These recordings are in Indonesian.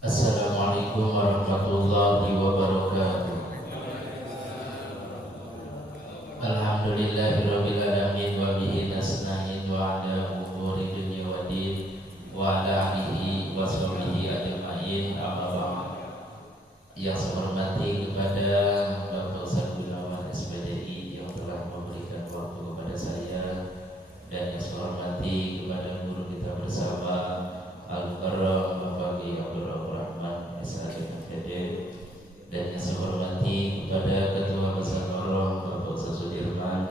Assalamualaikum warahmatullahi wabarakatuh. Alhamdulillahirabbil alamin wa bihi nasta'in wa ala umuri dunya waddin wa ala alihi wa sahbihi ajma'in amma ba'd. Yang saya hormati kepada Bapak Ustaz Gunawan SPDI yang telah memberikan waktu kepada saya, dan yang saya hormati kepada guru kita bersama Al-Karam Bapak Kiai Abdul Rahman SHMFD, dan yang saya hormati kepada Ketua Musyawarah Bapak Ustaz Sudirman,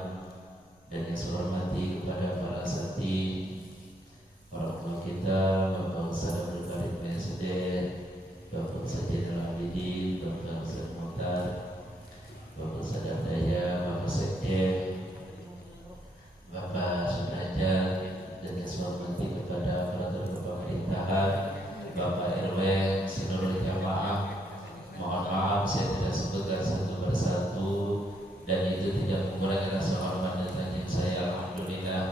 dan yang saya hormati kepada para asati, para guru kita Bapak Ustaz Abdul Karim PSD, Bapak Ustaz Jenderal Abidin, Bapak Ustaz Muhtar, Bapak Ustaz Daya, Bapak Sekjen, Bapak Sudrajat, dan yang saya hormati kepada peraturan pemerintahan, Bapak RW, seluruh jamaah. Mohon maaf saya tidak sebutkan satu persatu, dan itu tidak mengurangi rasa hormat dan tanjung saya. Alhamdulillah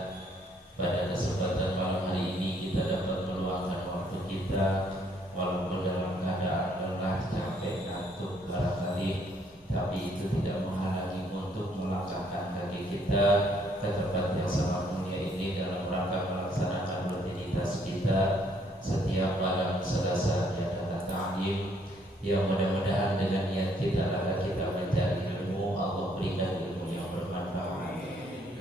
pada kesempatan malam hari ini kita dapat meluangkan waktu kita, walaupun dalam keadaan lelah, capek, ngantuk barangkali, tapi itu tidak menghalangi untuk melangkahkan kaki kita ke tempat yang sangat mulia ini dalam rangka melaksanakan rutinitas kita setiap malam Selasa adalah ta'lim, yang mudah-mudahan dengan niat kita agar kita mencari ilmu, Allah berikan ilmu yang bermanfaat.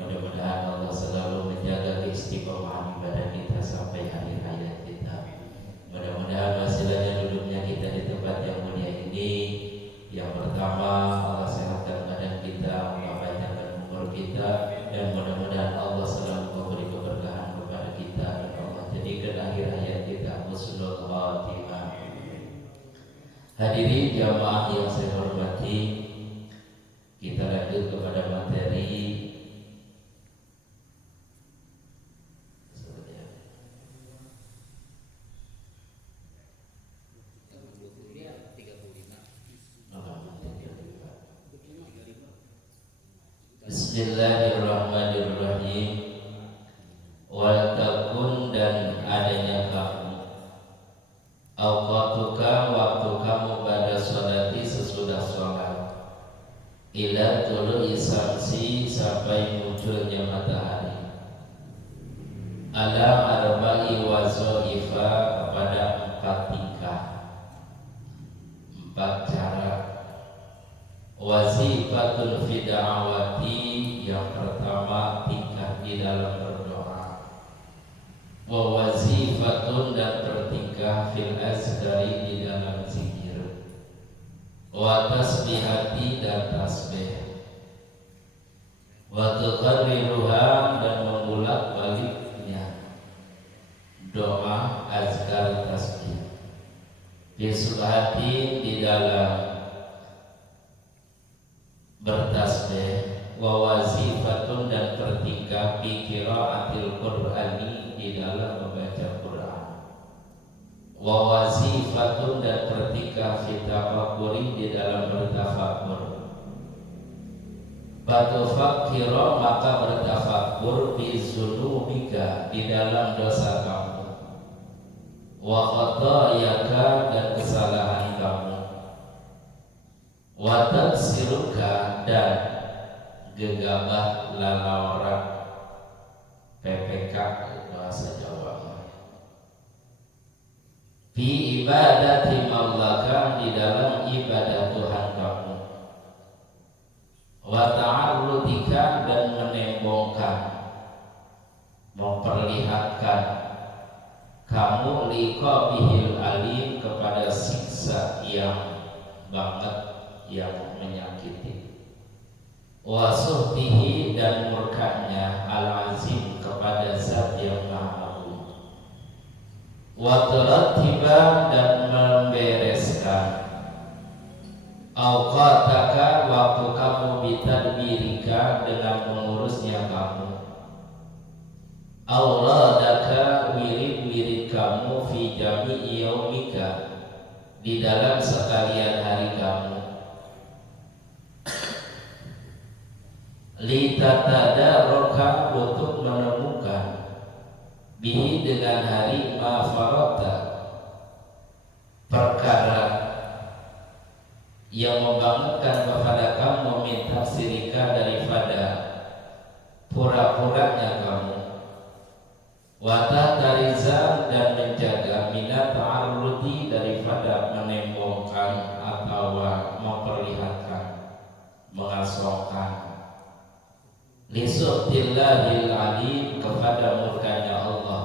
Mudah-mudahan Allah selalu menjaga keistiqomahan ibadah kita sampai akhir hayat kita. Mudah-mudahan hasilnya duduknya kita di tempat yang mulia ini, yang pertama Allah sehatkan badan kita, Allah panjangkan umur kita, dan mudah-mudahan Allah selalu memberi keberkahan kepada kita, dan Allah jadikan akhir hayat kita husnul khatimah. Hadirin jamaah yang saya hormati, kita lanjut kepada materi. Bismillahirrahmanirrahim. Wal takun, dan adanya kamu, awqatuka, waktu kamu pada sholati, sesudah sholat, ila tulu'i syamsi, sampai munculnya matahari, ala arba'i wazaifa, kepada 4 tingkah, 4 cara. Wazifatul fi da'awati, yang pertama tingkah di dalam berdoa. Wa wazifatun, dan bertingkah fil azkari, di dalam zikir. Wa tasbihati, dan tasbih. Wa tuqarriruha, dan memulak baliknya doa, azkar, tasbih. Fi subhati, di dalam bertasbih. Wa wazifatun, dan bertingkah fi qiraatil qur'ani, di dalam membaca Quran. Wa wazifatun, dan bertingkah fi tafakkuri, di dalam bertafakkur. Batufakkira, maka bertafakkur bi dzunubika, di dalam dosa kamu. Wa khatayaka, dan kesalahan kamu. Wa taksiruka, dan gegabah lalauran, PPK bahasa Jawa. Fi ibadati maulaka, di dalam ibadah Tuhan kamu. Wa ta'arrudika, dan menembongkan, memperlihatkan kamu liqabihil alim, kepada siksa yang banget, yang menyakiti. Wa suhtihi, dan murkanya al-azim, kepada zat yang maha agung. Wa turattiba, dan membereskan awqataka, waktu kamu, bitadbirika, dengan mengurusnya kamu. Auradaka, wirid-wirid kamu, fi jami'i yaumika, di dalam sekalian hari kamu. Litatadarroka, untuk menemukan, bihi, dengan hari, ma farata, perkara yang membanggakan kepada kamu min tafsirika daripada pura-puranya kamu, wa tatariza dan menjaga minat ta'arrudi daripada menembongkan atau memperlihatkan, mengasongkan lisu'tillahil alim kepada murkanya Allah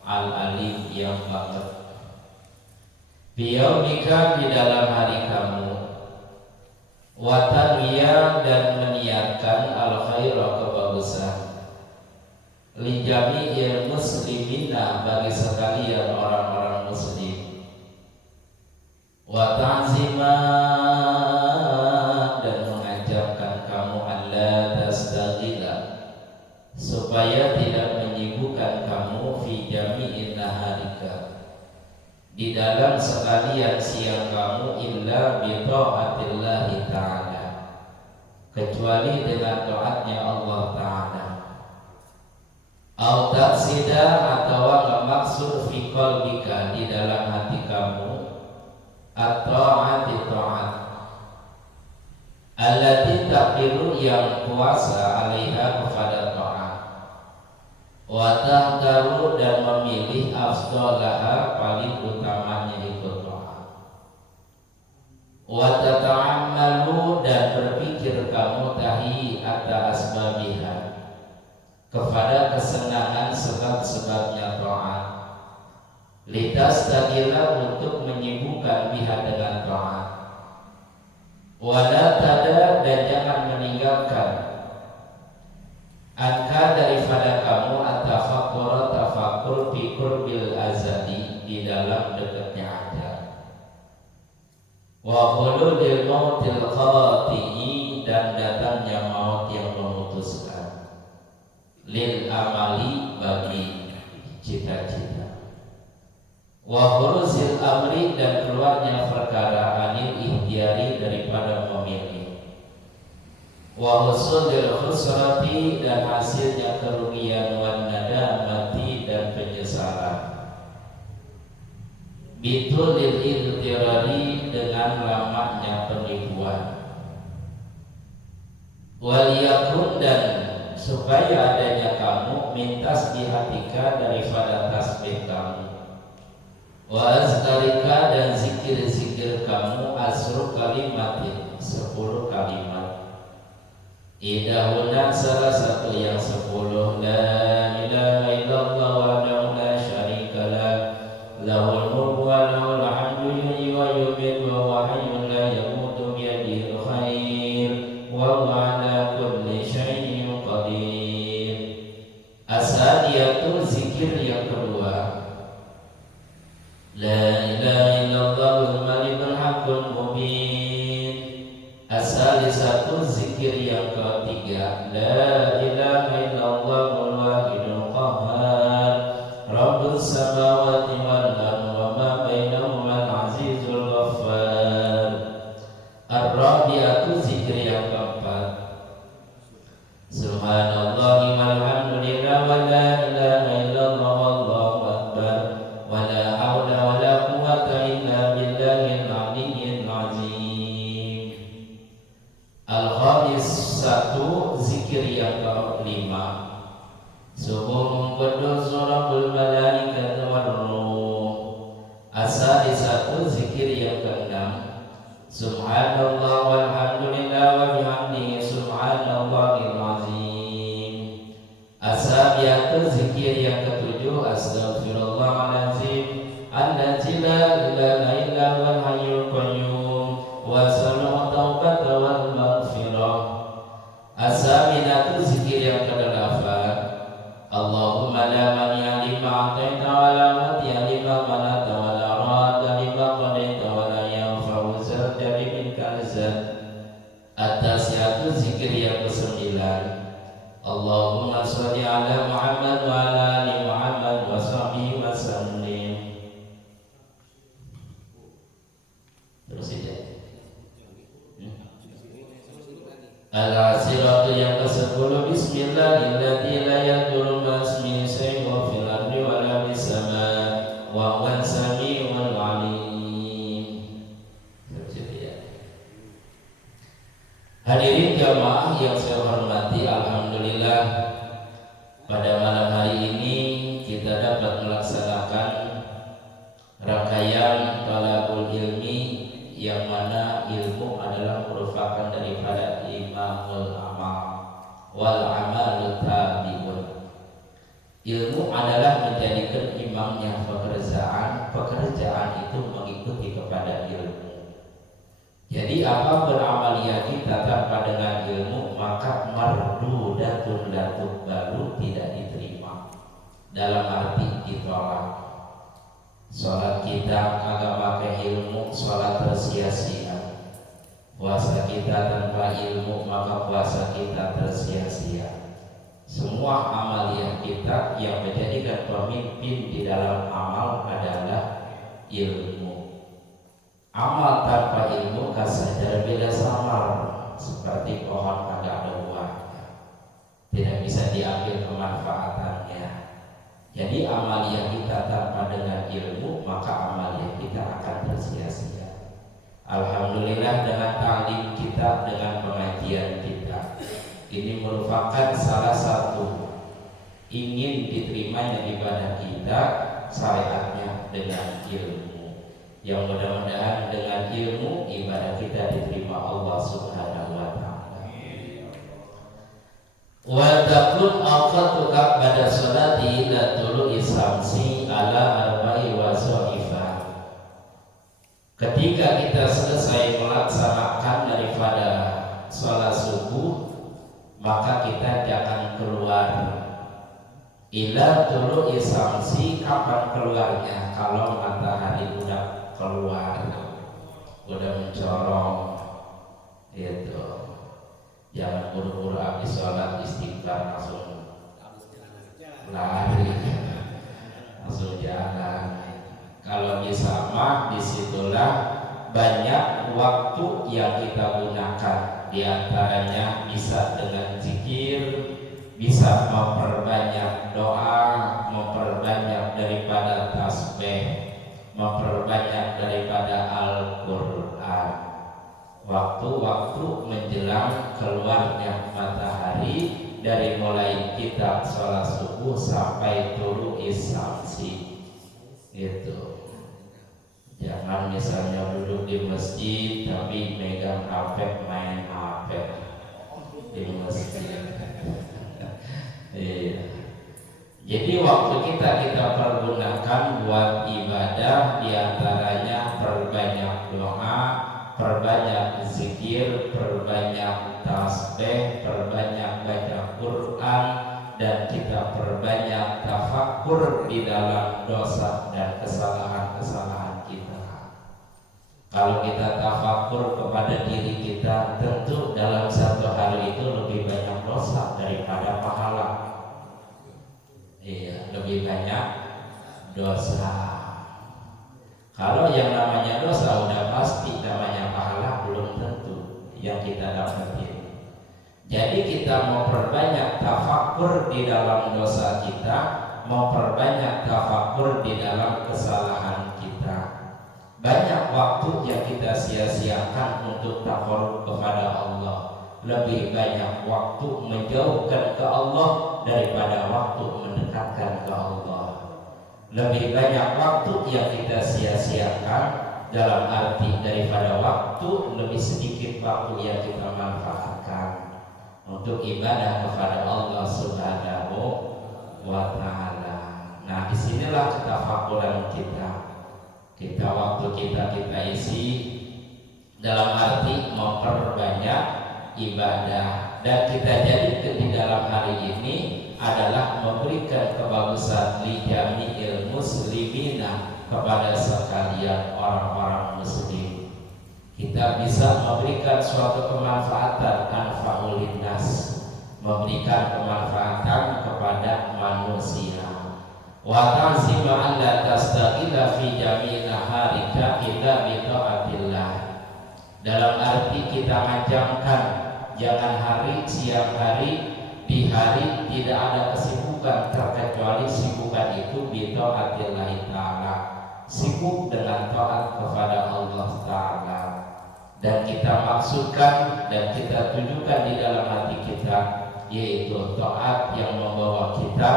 al-alim yang banget biyaumika di dalam hari kamu, wataniyah dan meniatkan al-khaira kebagusan li jami'il muslimina bagi sekalian orang-orang muslim, wa ta'zima dan mengajarkan kamu alla tastaghila supaya tidak menyibukkan kamu fi jami'in naharika di dalam sekalian siang kamu illa bi ta'atillahi ta'ala kecuali dengan taatnya Allah Ta'ala, au taksida atau maksud fi qalbika di dalam hati kamu at-ta'ati ta'at allati taqiru yang kuasa alaiha kepada ta'at, wa tahtaru dan memilih afdalaha paling utamanya itu ta'at, wa tata'ammalu dan berpikir kamu tahi atas asbabiha kepada kesenangan sebab-sebabnya ta'at, litastadila untuk menyibukkan biha dengan ta'at, wala tada dan jangan meninggalkan angka daripada kamu at-tafakkur tafakur fi qurbil azali di dalam dekatnya ada, wa hulul mautil qati'i dan datangnya maut yang memutuskan, lil amali bagi cita-cita, wa huruzil amri dan keluarnya perkara anil ikhtiari daripada memilih, wa husulil khusrati dan hasilnya kerugian, wan nadamati dan penyesalan, bitulil iltirari dengan lamanya penipuan, waliyakun dan supaya adanya kamu mintas di hatika daripada tasbih kamu, wa azkarika dan zikir-zikir kamu asru kalimatin 10 kalimat, idahuna salah satu yang 10 la ilaha illallah wahdahu la syarikalah lahul mulku wa lahul hamdu yuhyi wa yumiitu wa huwa hayyun la yamutu biyadihil khair wa huwa ala kulli syai'in qadir. Asadiyatu zikir yang kedua, la ilaha illallahul malikul haqqul mubin. Asalisatu zikir yang ketiga, la ilaha illallahul wahidul qahhar rabbus samawati wal ardi wa ma bainahuma al-azizul ghaffar. Ar-rabi'atu zikir yang keempat, subhanallahi walhamdulillah wa la ilaha illallah wallahu akbar wa la haula wa la quwwata illa billahil aliyyil azim. Al-khamisatu zikir yang kelima, subuhun qudus rabbul malaikati war ruh. As-sadisatu zikir yang keenam, subhanallah walhamdulillah wa bihamdihi subhanallahil azim. As-sabiatu zikir yang ketujuh, astaghfirullahalazim allazi la ilaha illa huwal hayyul qayyum wa sallu taubata wal maghfirah. As-saminatu zikir yang kedelapan, Allahumma la mani'a lima a'taita wa la mu'tiya lima mana'ta wa la radda lima qadaita wa la yanfa'u dzal jaddi minkal dzal. At-tasi'atu zikir yang kesembilan, Allahumma sholli ala Muhammad wa ala ali Muhammad wa sahbihi wa sallim. Terus saja. Al-asiratu yang ke-10, bismillahilladzi la yadurru ma'asmihi shay'un fil ardi wa la fis sama' wa huwas sami'ul 'alim. Hadirin jamaah yang saya hormati, alhamdulillah pada malam hari ini kita dapat melaksanakan rangkaian talabul ilmi, yang mana ilmu adalah merupakan daripada imamul amal wal amalu tabiun. Ilmu adalah menjadikan imamnya pekerjaan, pekerjaan itu mengikuti kepada ilmu. Jadi apapun amalia kita tanpa dengan ilmu, maka mardudatun la tuqbalu, tidak diterima. Dalam arti ditolak. Sholat kita kagak pakai ilmu, sholat tersia-sia. Puasa kita tanpa ilmu, maka puasa kita tersia-sia. Semua amalia kita yang menjadikan pemimpin di dalam amal adalah ilmu. Amal tanpa ilmu kasajar bila samar, seperti pohon kagak ada buahnya, tidak bisa diambil kemanfaatannya. Jadi amalia kita tanpa dengan ilmu, maka amalia kita akan tersia-sia. Alhamdulillah dengan ta'lim kita, dengan pengajian kita, ini merupakan salah satu ingin diterimanya ibadah kita, syariatnya dengan ilmu. Yang mudah-mudahan dengan ilmu ibadah kita diterima Allah Subhanahu wa ta'ala. Wa takun awqatu pada sholati la tulu'i syamsi ala arba'i wazaifah. Ketika kita selesai melaksanakan daripada sholat subuh, maka kita jangan keluar. Ila tulu'i syamsi, kapan keluarnya? Kalau matahari udah keluar, udah mencorong, itu jangan buru-buru habis sholat istighfar langsung lari, langsung jalan. Kalau bisa mah disitulah banyak waktu yang kita gunakan. Di antaranya bisa dengan zikir, bisa memperbanyak doa, memperbanyak daripada tasbih, memperbanyak daripada Al-Quran. Waktu-waktu menjelang keluarnya matahari, dari mulai kita sholat subuh sampai tulu'i syamsi, itu. Jangan misalnya duduk di masjid tapi megang HP, main HP di masjid. Iya. Jadi waktu kita pergunakan buat ibadah, diantaranya perbanyak doa, perbanyak zikir, perbanyak tasbih, perbanyak baca Quran, dan kita perbanyak tafakkur di dalam dosa dan kesalahan-kesalahan kita. Kalau kita tafakkur kepada diri kita, tentu dalam satu hari itu lebih banyak dosa daripada pahala. Iya, lebih banyak dosa. Kalau yang namanya dosa udah pasti, namanya pahala belum tentu yang kita dapetin. Jadi kita mau perbanyak tafakkur di dalam dosa kita, mau perbanyak tafakkur di dalam kesalahan kita. Banyak waktu yang kita sia-siakan untuk taqarrub kepada Allah. Lebih banyak waktu menjauhkan ke Allah daripada waktu mendekatkan ke Allah. Lebih banyak waktu yang kita sia-siakan, dalam arti daripada waktu, lebih sedikit waktu yang kita manfaatkan untuk ibadah kepada Allah Subhanahu wa ta'ala. Nah, disinilah ketafakuran kita. Waktu kita isi dalam arti memperbanyak ibadah, dan kita jadikan di dalam hari ini adalah memberikan kebagusan li jami'il muslimina, kepada sekalian orang-orang muslim. Kita bisa memberikan suatu kemanfaatan anfa'ul linnas, memberikan kemanfaatan kepada manusia. Wa ta'zima an la tastaqila fi jami'i naharika illa bi ta'atillah. Dalam arti kita ngajamkan, jangan hari, siang hari, di hari tidak ada kesibukan terkecuali sibukan itu bi ta'atillah ta'ala, sibuk dengan taat kepada Allah Ta'ala. dan kita maksudkan dan kita tunjukkan di dalam hati kita, yaitu taat yang membawa kita,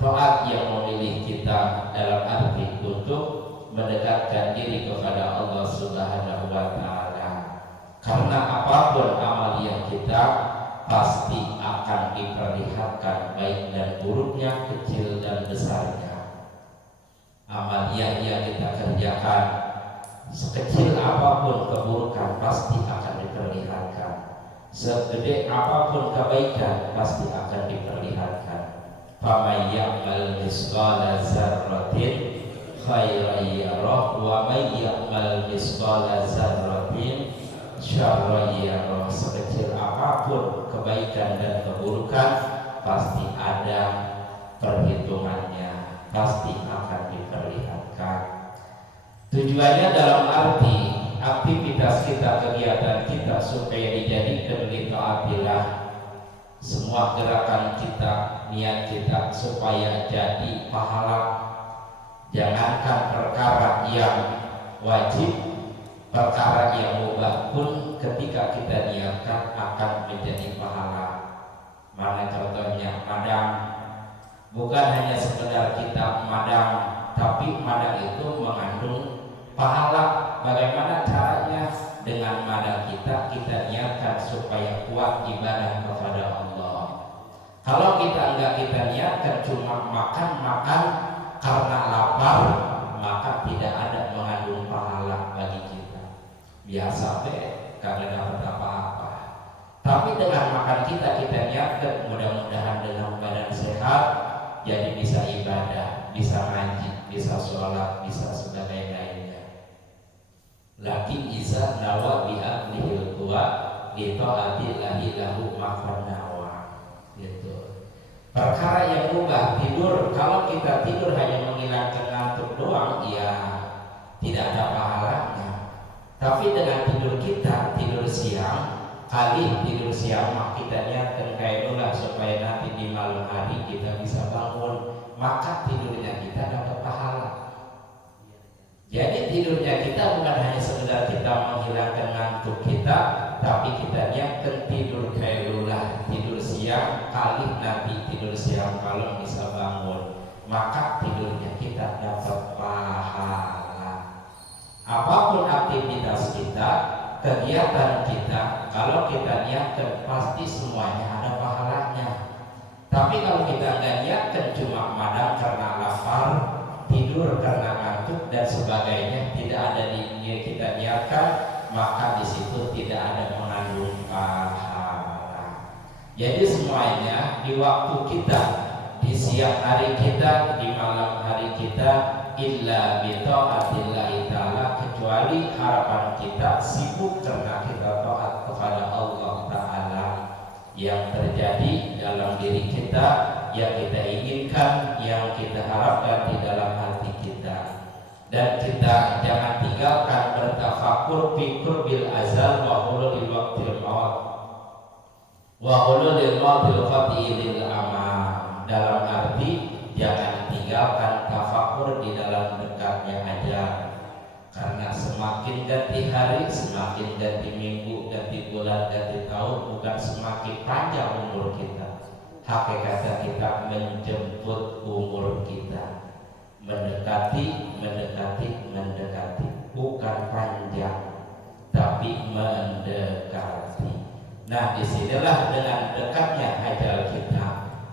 taat yang memilih kita dalam arti untuk mendekatkan diri kepada Allah Subhanahu wa Ta'ala. Karena apapun amalia kita pasti akan diperlihatkan baik dan buruknya, kecil dan besarnya. Amalia yang kita kerjakan, sekecil apapun keburukan pasti akan diperlihatkan, segede apapun kebaikan pasti akan diperlihatkan. Faman ya'mal misqala dzarratin khairan yarah wa man ya'mal misqala dzarratin syarran yarah. Sekecil apapun kebaikan dan keburukan pasti ada perhitungannya, pasti akan diperlihatkan. Tujuannya dalam arti aktivitas kita, kegiatan kita supaya dijadikan litaatillah. Semua gerakan kita, niat kita supaya jadi pahala. Jangankan perkara yang wajib, perkara yang mubah pun ketika kita niatkan akan menjadi pahala. Mana contohnya? Madang. Bukan hanya sekedar kita madang, tapi madang itu mengandung pahala. Bagaimana caranya? Dengan madang kita niatkan supaya kuat ibadah kepada Allah. Kalau kita enggak kita niatkan cuma makan karena lapar, maka tidak ada mengandung pahala bagi kita. Biasa kagak dapat apa-apa. Tapi dengan makan kita niatkan, mudah-mudahan dengan badan sehat, jadi bisa ibadah, bisa ngaji, bisa sholat, bisa sebagainya. Lakin iza nawa bi'aqlihil kuwa li ta'atillahi lahu maqannawa. Gitu. Perkara yang mubah, tidur, kalau kita tidur hanya menghilangkan ngantuk doang, ya tidak ada pahalanya. Tapi dengan tidur kita, tidur siang, kali tidur siang kita niatkan kayak itulah supaya nanti di malam hari kita bisa bangun, maka tidurnya kita dapat pahala. Jadi tidurnya kita bukan hanya sekedar kita menghilangkan ngantuk kita, tapi kita niatkan tidur kailulah, tidur siang, kali nanti tidur siang malam bisa bangun, maka tidurnya kita dapat pahala. Apapun aktivitas kita, kegiatan kita, kalau kita niatkan pasti semuanya ada pahalanya. Tapi kalau kita nggak niatkan, cuma madang karena lapar, tidur karena ngantuk dan sebagainya, tidak ada di kita niatkan, maka di situ tidak ada mengandung pahala. Jadi semuanya di waktu kita, di siang hari kita, di malam hari kita, illa bi taatillahi ta'ala, kecuali harapan kita sibuk karena kita taat kepada Allah Ta'ala. Yang terjadi dalam diri kita, yang kita inginkan, yang kita harapkan di dalam hati kita. Dan kita jangan tinggalkan bertafakur fi qurbil azal wa hulul waqtil maut wa hulul mautil qatil amal. Dalam arti jangan tinggalkan tafakur di dalam dekatnya ajal. Karena semakin ganti hari, semakin ganti minggu, ganti bulan, ganti tahun, bukan semakin panjang umur kita. Hakikatnya kita menjemput umur kita, mendekati, bukan panjang, tapi mendekati. Nah, disinilah dengan dekatnya ajal kita,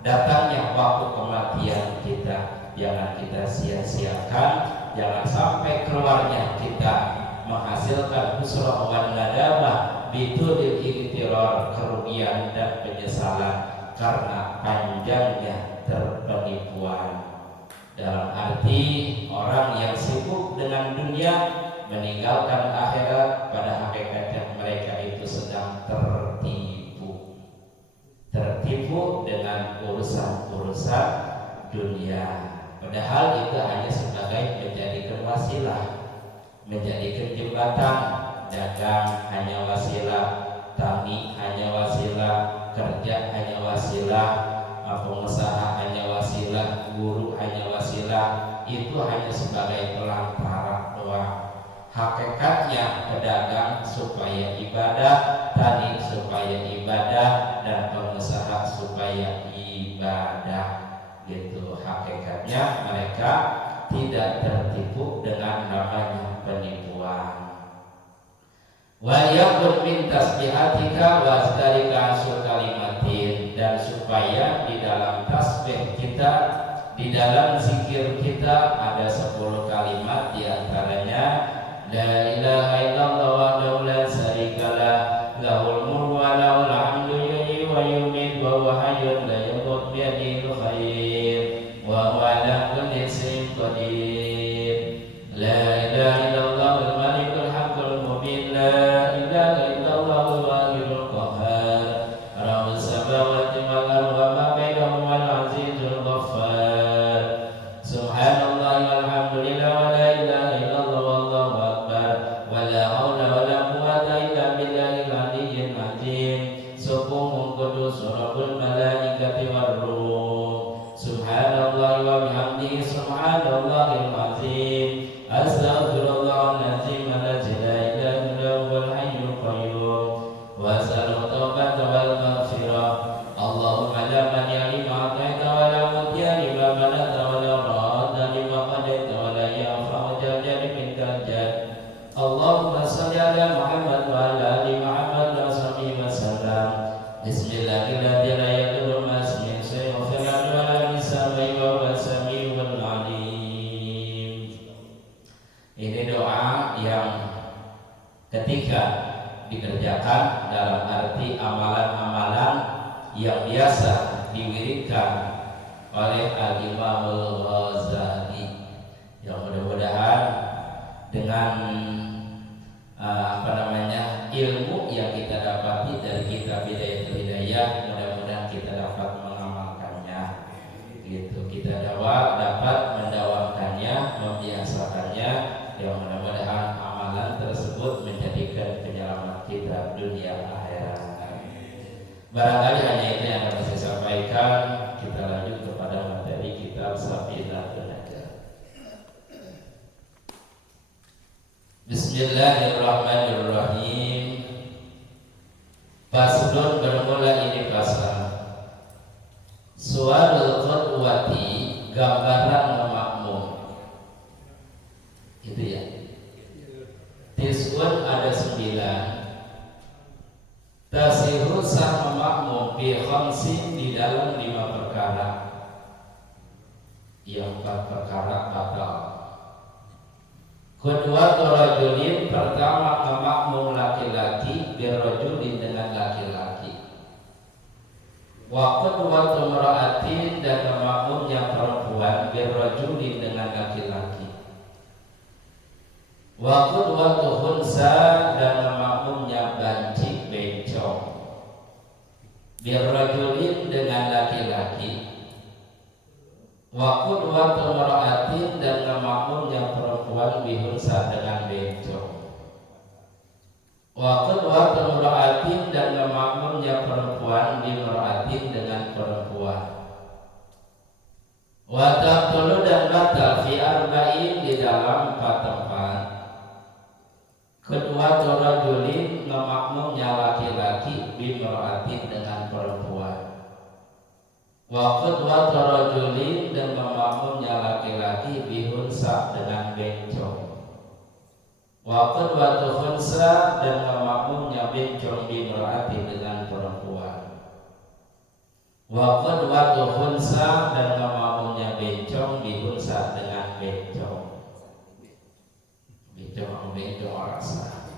datangnya waktu kematian kita, jangan kita sia-siakan, jangan sampai keluarnya kita menghasilkan husrah wan nadamah bidulil iktirar, kerugian dan penyesalan karena panjangnya terpenipuan. Dalam arti orang yang sibuk dengan dunia meninggalkan akhirat, pada hakikatnya mereka itu sedang tertipu dengan urusan-urusan dunia. Padahal itu hanya sebagai menjadikan wasilah, menjadikan jembatan. Dagang hanya wasilah, tani hanya wasilah, kerja hanya wasilah, pengusaha hanya wasilah, guru hanya wasilah. Itu hanya sebagai pelantara doang. Hakikatnya pedagang supaya ibadah, tani supaya ibadah, dan pengusaha supaya ibadah. Gitu hakikatnya, mereka tidak tertipu dengan namanya penipuan. Wa yakun min tasbihatika wa askarika asyur kalimatin, dan supaya di dalam tasbih kita, di dalam zikir kita ada 10 kalimat, diantaranya la ilaha illallah wahdahu la syarikalah lahul mulku wa lahul hamdu yuhyi wa yumiitu wa huwa hayyun la yamutu bi yadihil khair wa huwa ala kulli syai'in qadir. La ilaha illallah al malikul haqqul mubin, la ilaha illallah al wahidul qahhar rabbus samawati wal ardi wa ma bainahuma al azizul ghaffar. Subhanallah walhamdulillah wa la ilaha illallah wallahu akbar wa la haula wa la quwwata illa billahil aliyyil azim. Subuhun qudus rabbul malaikati war ruh. Subhanallah wa bihamdihi subhanallahil azim. Astaghfirullahaladzim alladzi la ilaha illa huwal hayyul qayyum wa as'aluhu taubata wal maghfirah. Allahumma la mani'a lima a'taita wa la mu'tiya lima mana'ta wa la radda lima qadaita wa la yanfa'u dzal jaddi minkal jadd. Allahumma shalli ala Muhammad wa ala ali Muhammad wa sahbihi wa sallam. Bismillahirrahmanirrahim. La yadurru ma ismihi shay'un fil ardi wa la fis samai wa huwas samiul alim. Ini doa yang ketiga dikerjakan dalam arti amalan-amalan yang biasa diwiridkan oleh Al-Imamul Ghazali, yang mudah-mudahan dengan ilmu yang kita dapati dari kitab Bidayatul Hidayah, mudah-mudahan kita dapat mengamalkannya. Gitu, kita dapat mendawamkannya, membiasakannya, yang mudah-mudahan amalan tersebut menjadikan penyelamat kita dunia akhirat. Barangkali hanya itu yang dapat saya sampaikan. Kita lanjut kepada materi kitab Safinatul Najah. Bismillahirrahmanirrahim. Faslun, bermula ini pasal suarul qudwati, gambaran memakmum. Itu ya. Tis'un ada 9. Tasihul sah memakmum bi khamsin, di dalam 5 perkara. Yang 4 perkara batal. Kedua rajulin, pertama memakmum laki-laki birrajulin, dengan laki-laki. Wa qudwatu imra'atin, dan memakmumnya perempuan birrajulin, dengan laki-laki. Wa qudwatu khunsa, dan memakmumnya banci bencong birrajulin, dengan laki-laki. Wa qudwatu imra'atin, dan memakmumnya perempuan bihunsa, dengan bencong. Wa qudwatu imra'atin, dan memakmumnya perempuan bimra'atin, dengan perempuan. Wa taqtulu, dan batal fi arba'in, di dalam 4 tempat. Kedua rajulin, memakmumnya laki-laki bimra'atin, dengan perempuan. Wa qudwatu rajulin, dan memakmumnya laki-laki bihunsa, dengan bencong. Wa qudwatu khunsa, dan memakmumnya bencong bimra'atin, dengan perempuan. Wa qudwatu khunsa, dan memakmumnya bencong bihunsa, dengan bencong. Bencong orang sah.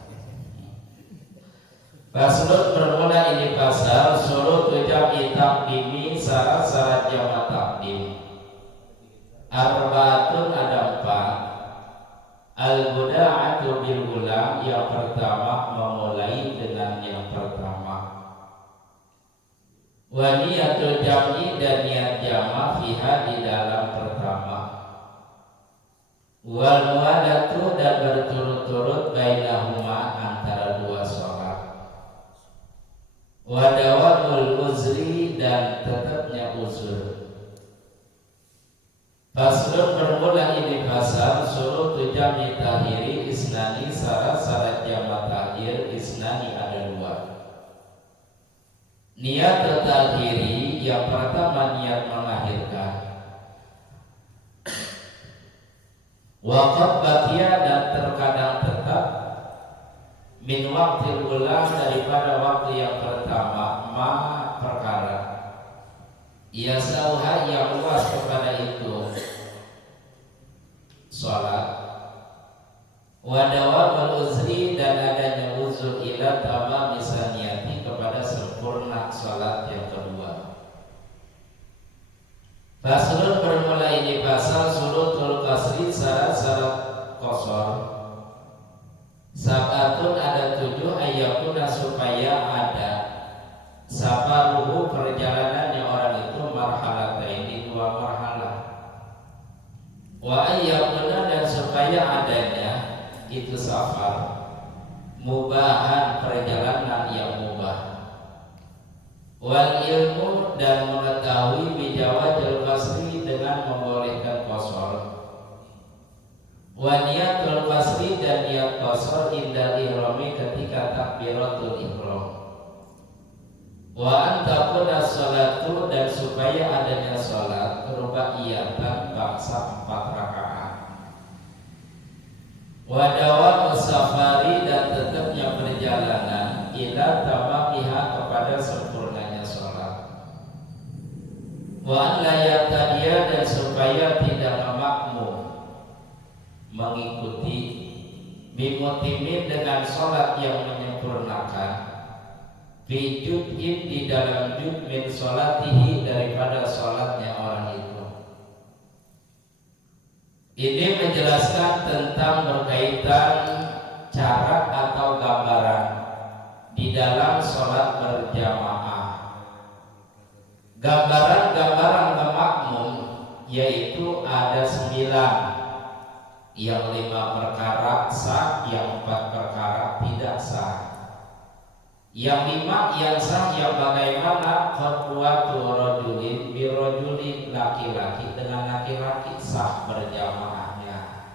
Faslun, bermula ini pasal surut jam'i taqdimi, syarat-syarat jamak takdim. Arba'atun, ada 4. Al-buda'atu bil gulam, yang pertama memulai dengan yang pertama. Wa niyatul jam'i, dan niat jamak fiha, di dalam pertama. Wal muwadatu, dan berturut-turut bainahuma, antara 2 sholat. Wa dawamul uzri, dan tetapnya uzur. Faslun, bermula ini pasal surut jami tahiri isnani, syarat jama tahir isnani ada dua. Niat tahiri yang pertama niat melahirkan. Waqad baqiya dan terkadang tetap min waktil ula daripada waktu yang pertama ma perkara ia sauha yang luas kepada itu sholat wadawal uzri dan adanya uzur ila tamam misaniyati kepada sempurna sholat yang kedua. Faslun bermula ini pasal surutul qasri, syarat-syarat qasar. Sabatun ada 7 ayyakuna supaya ada safaruhu perjalanannya orang itu marhalataini 2 marhalah. Wa ayyakuna dan supaya adanya itu safar mubahan perjalanan yang mubah. Wal ilmu dan mengetahui bijawazil qasri dengan membolehkan qasar. Wa niyatul qasri dan niat qasar indal ihrami ketika takbiratul ihram. Wa antakuna sholatu dan supaya adanya sholat rubaiyatan bangsa 4 rakaat. Wa dawam safari dan tetapnya perjalanan ila tamamiha kepada sempurnanya sholat. Wa an la yatadiya dan supaya tidak memakmum mengikuti bimutimin dengan sholat yang menyempurnakan fi jud'in di dalam jud' min sholatihi daripada sholatnya orang itu. Ini menjelaskan tentang berkaitan cara atau gambaran di dalam sholat berjamaah. Gambaran-gambaran pemakmum yaitu ada 9, yang 5 perkara sah, yang 4 perkara tidak sah. Yang 5 yang sah yang bagaimana khutwatu rajulin birajulin, laki-laki dengan laki-laki sah berjamaahnya.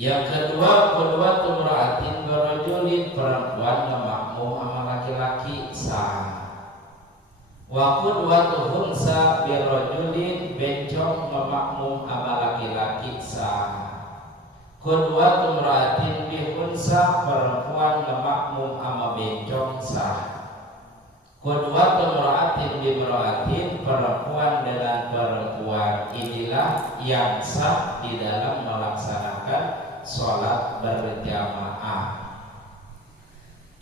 Yang kedua khutwatu mra'atin birajulin, perempuan memakmum sama laki-laki sah. Wa khutwatu hunsa birajulin, bencong memakmum sama laki-laki sah. Khutwatu mra'atin bihunsa, perempuan memakmum ama bencong sah. Khutwatu mra'atin bimra'atin, perempuan dengan perempuan, inilah yang sah di dalam melaksanakan sholat berjamaah.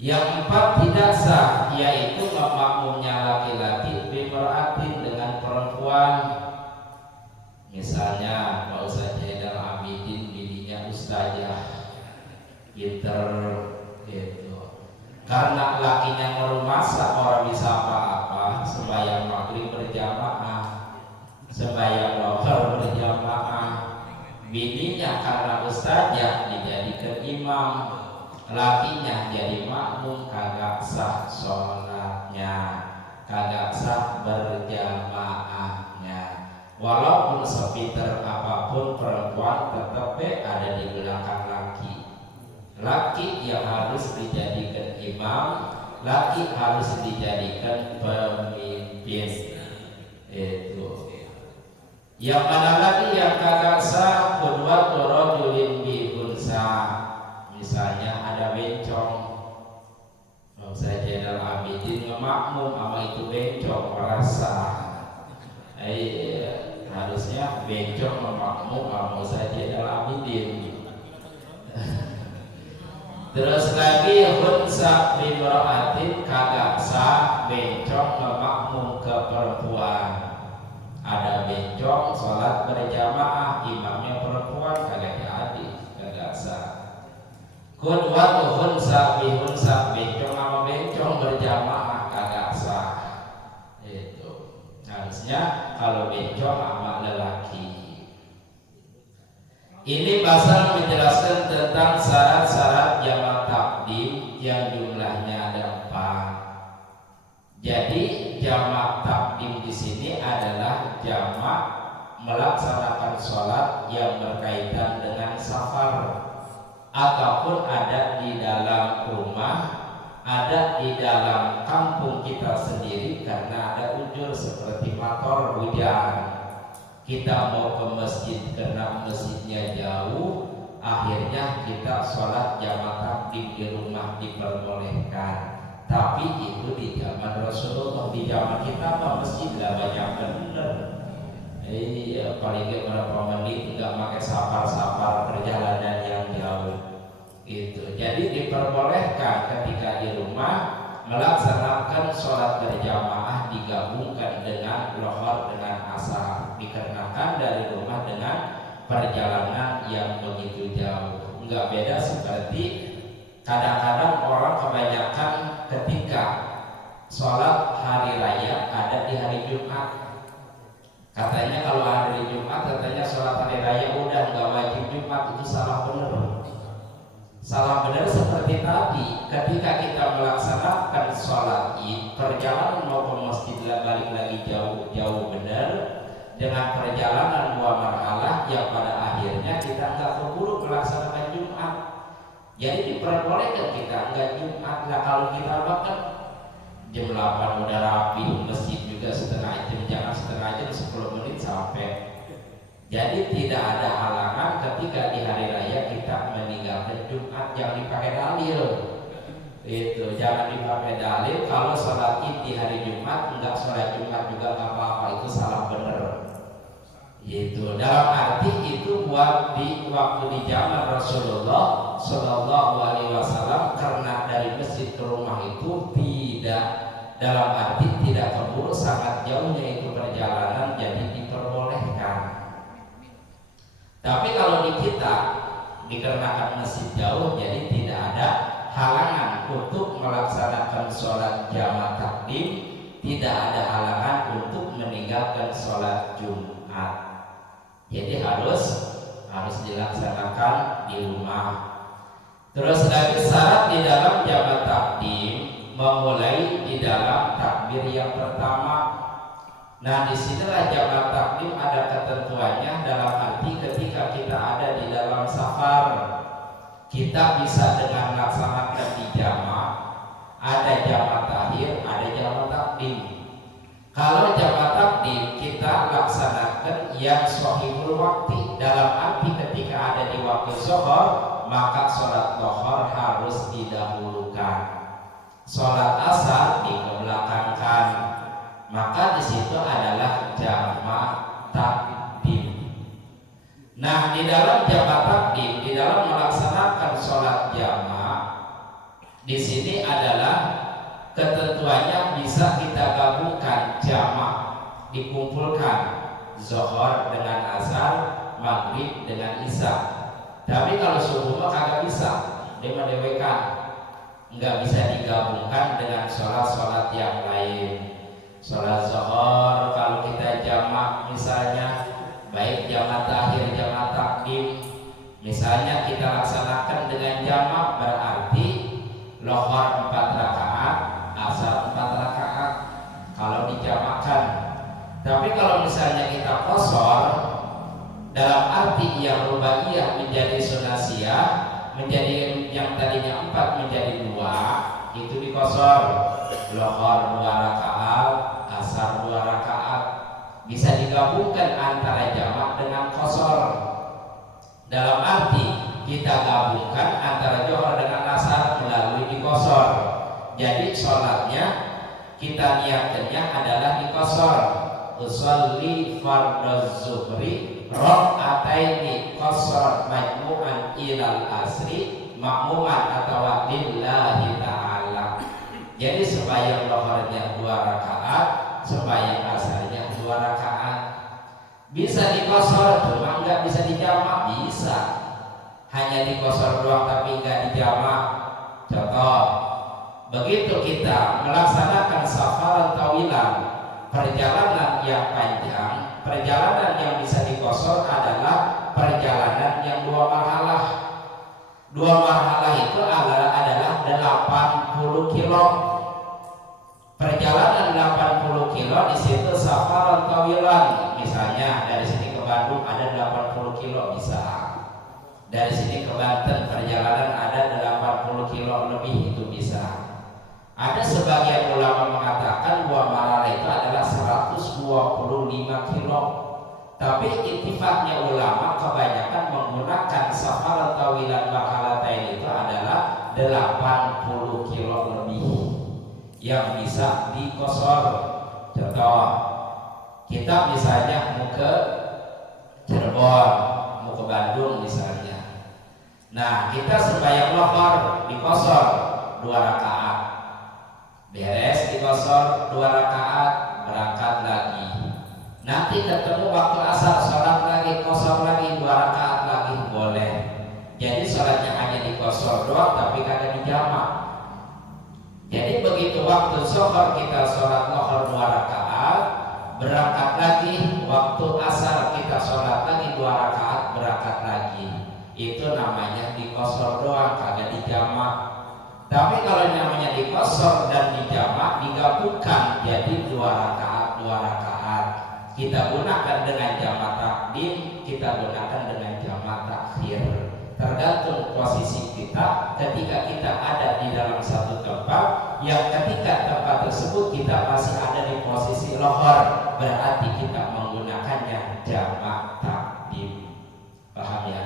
Yang 4 tidak sah, yaitu memakmumnya laki-laki bimra'atin dengan perempuan. Misalnya Pak Ustaz Zainal Abidin bininya ustazah pinter gitu. Karena lakinya ngerumasa orang bisa apa-apa, sembahyang maghrib berjamaah, sembahyang lohar berjamaah. Bininya karena ustazah dijadikan imam, lakinya jadi makmum, kagak sah sholatnya, kagak sah berjamaahnya. Walaupun sepinter apapun perempuan tetap ada di belakang laki. Laki yang harus dijadikan imam, laki harus dijadikan pemimpin. Itu. Yang mana lagi yang kagak sah khutwatu rajulin bi unsa. Misalnya ada bencong, saya Zainal Abidin memakmum sama itu bencong merasa harusnya bencong memakmum sama saya Zainal Abidin. Terus lagi hunsa bimra'atin, kagak sah bencong memakmum ke perempuan. Ada bencong sholat berjamaah, imamnya perempuan, kagak jadi, kagak sah. Khutwatu hunsa bihunsa, bencong sama bencong berjamaah, kagak sah. Itu harusnya kalau bencong sama lelaki. Ini pasal menjelaskan tentang syarat-syarat jamak takdim yang jumlahnya ada 4. Jadi jamak takdim di sini adalah jamak melaksanakan sholat yang berkaitan dengan ataupun ada di dalam rumah, ada di dalam kampung kita sendiri karena ada ujur seperti motor hujan. Kita mau ke masjid karena masjidnya jauh, akhirnya kita sholat jamaah takdim di rumah diperbolehkan. Tapi itu di zaman Rasulullah, di zaman kita mah masjid lah banyak bener. Iya, paling berapa menit nggak pakai safar-safar perjalanan yang jauh. Itu. Jadi diperbolehkan ketika di rumah melaksanakan sholat berjamaah digabungkan dengan lohor dengan asar, dikarenakan dari rumah dengan perjalanan yang begitu jauh. Enggak beda seperti kadang-kadang orang kebanyakan ketika sholat hari raya ada di hari Jumat. Katanya kalau hari Jumat katanya sholat hari raya udah nggak wajib Jumat, itu salah benar. Salah benar seperti tadi, ketika kita melaksanakan sholat id, perjalanan mau ke masjid balik lagi jauh benar, dengan perjalanan 2 marhalah yang pada akhirnya kita nggak keburu melaksanakan Jumat. Jadi diperbolehkan kita nggak Jumat lah. Kalau kita bahkan jam 8 udah rapi, masjid juga setengah jam, jangan setengah jam, 10 menit sampai. Jadi tidak ada halangan ketika di hari raya kita meninggalkan Jumat. Jangan dipakai dalil. Itu jangan dipakai dalil. Kalau sholat id di hari Jumat enggak sholat Jumat juga nggak apa-apa, itu salah benar. Itu dalam arti itu buat di waktu di zaman Rasulullah Shallallahu Alaihi Wasallam, karena dari masjid ke rumah itu tidak, dalam arti tidak keburu, sangat jauhnya itu perjalanan, jadi diperbolehkan. Tapi kalau di kita dikarenakan masjid jauh, jadi tidak ada halangan untuk melaksanakan sholat jamaah takdim, tidak ada halangan untuk meninggalkan sholat Jumat. Jadi harus dilaksanakan di rumah. Terus lagi syarat di dalam jamaah takdim memulai di dalam takbir yang pertama. Nah, disinilah jamaah takdim ada ketentuannya, dalam arti ketika kita ada di dalam safar, kita bisa dengan melaksanakan di jamaah, ada jamaah takhir, ada jamaah takdim. Kalau jamaah takdim kita laksanakan yang shahihul waktu, dalam arti ketika ada di waktu zuhur, maka sholat zuhur harus didahulukan, sholat asar dibelakangkan. Maka di situ adalah jamaah takdim. Nah, di dalam jamaah takdim, di dalam melaksanakan sholat jamaah, di sini adalah ketentuannya bisa kita gabungkan jamaah, dikumpulkan zuhur dengan asar, maghrib dengan isya. Tapi kalau subuh mah kagak bisa, dia mendewekan, nggak bisa digabungkan dengan sholat-sholat yang lain. Sholat zuhur kalau kita jamak misalnya, baik jamaah takhir jamaah takdim, misalnya kita laksanakan dengan jamak, berarti lohor 4 rakaat, asar 4 rakaat kalau dijamakkan. Tapi kalau misalnya kita qashar, dalam arti yang rubaiyah menjadi sunasiyah, menjadi yang tadinya 4 menjadi 2, itu diqashar, lohor 2 rakaat, asar 2 rakaat, bisa digabungkan antara jamak dengan qashar. Dalam arti kita gabungkan antara zuhur dengan asar melalui diqashar. Jadi sholatnya kita niatkannya adalah diqashar. Usolli fardhu zuhri raka'ataini qashar majmu'an ilal asri makmuman atau lillahi ta'ala. Jadi sembahyang zuhurnya 2 rakaat, sembahyang asarnya 2 rakaat. Bisa diqashar, cuma enggak bisa dijamak. Bisa, hanya diqashar doang tapi enggak dijamak. Contoh, begitu kita melaksanakan safaran tawilan, perjalanan yang panjang, perjalanan yang bisa diqashar adalah perjalanan yang 2 marhalah. 2 marhalah itu adalah 80 kilo. Perjalanan 80 kilo di situ safaran tawilan. Misalnya dari sini ke Bandung ada 80 kilo bisa. Dari sini ke Banten perjalanan ada 80 kilo lebih itu bisa. Ada sebagian ulama mengatakan bahwa Malala itu adalah 125 kilo. Tapi ittifaqnya ulama kebanyakan menggunakan safar tawilan bakalatain itu adalah 80 kilo lebih yang bisa dikosor. Contoh, kita misalnya mau ke Cirebon, mau ke Bandung misalnya. Nah, kita sembahyang lohor dikosor 2 rakaat. Beres dikosor 2 rakaat, berangkat lagi. Nanti ketemu waktu asar, sholat lagi, kosor lagi 2 rakaat lagi, boleh. Jadi sholatnya hanya dikosor doang, tapi kagak dijamak. Jadi begitu waktu zuhur kita sholat lohor 2 rakaat, berangkat lagi. Waktu asar kita sholat lagi 2 rakaat, berangkat lagi. Itu namanya dikosor doang, kagak dijamak. Tapi kalau namanya dikosor dan dijamak, digabungkan jadi 2 rakaat, 2 rakaat. Kita gunakan dengan jamak takdim, kita gunakan dengan jamak takhir. Tergantung posisi kita ketika kita ada di dalam satu tempat, yang ketika tempat tersebut kita masih ada di posisi lohor, berarti kita menggunakannya jamak takdim. Paham ya?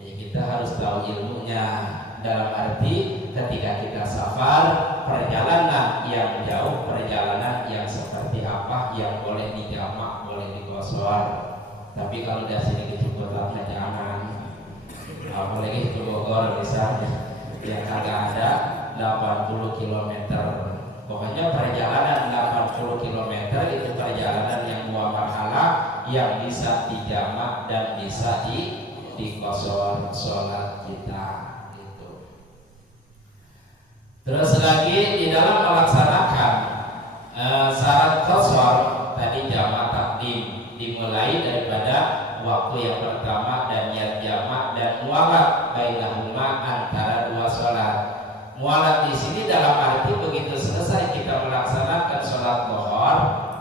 Kita harus tahu ilmunya. Dalam arti ketika kita safar, perjalanan yang jauh, perjalanan yang seperti apa yang boleh dijamak, boleh dikosor. Tapi kalau dari sini ke Ciputat jangan. Apalagi ke Bogor misalnya, yang kagak ada 80 km. Pokoknya perjalanan 80 km itu perjalanan yang dua marhala yang bisa dijamak dan bisa dikosor sholat kita. Terus lagi di dalam melaksanakan syarat qasar tadi jamak takdim dimulai daripada waktu yang pertama dan niat jamak dan mualat bainahuma antara 2 sholat. Mualat di sini dalam arti begitu selesai kita melaksanakan sholat zuhur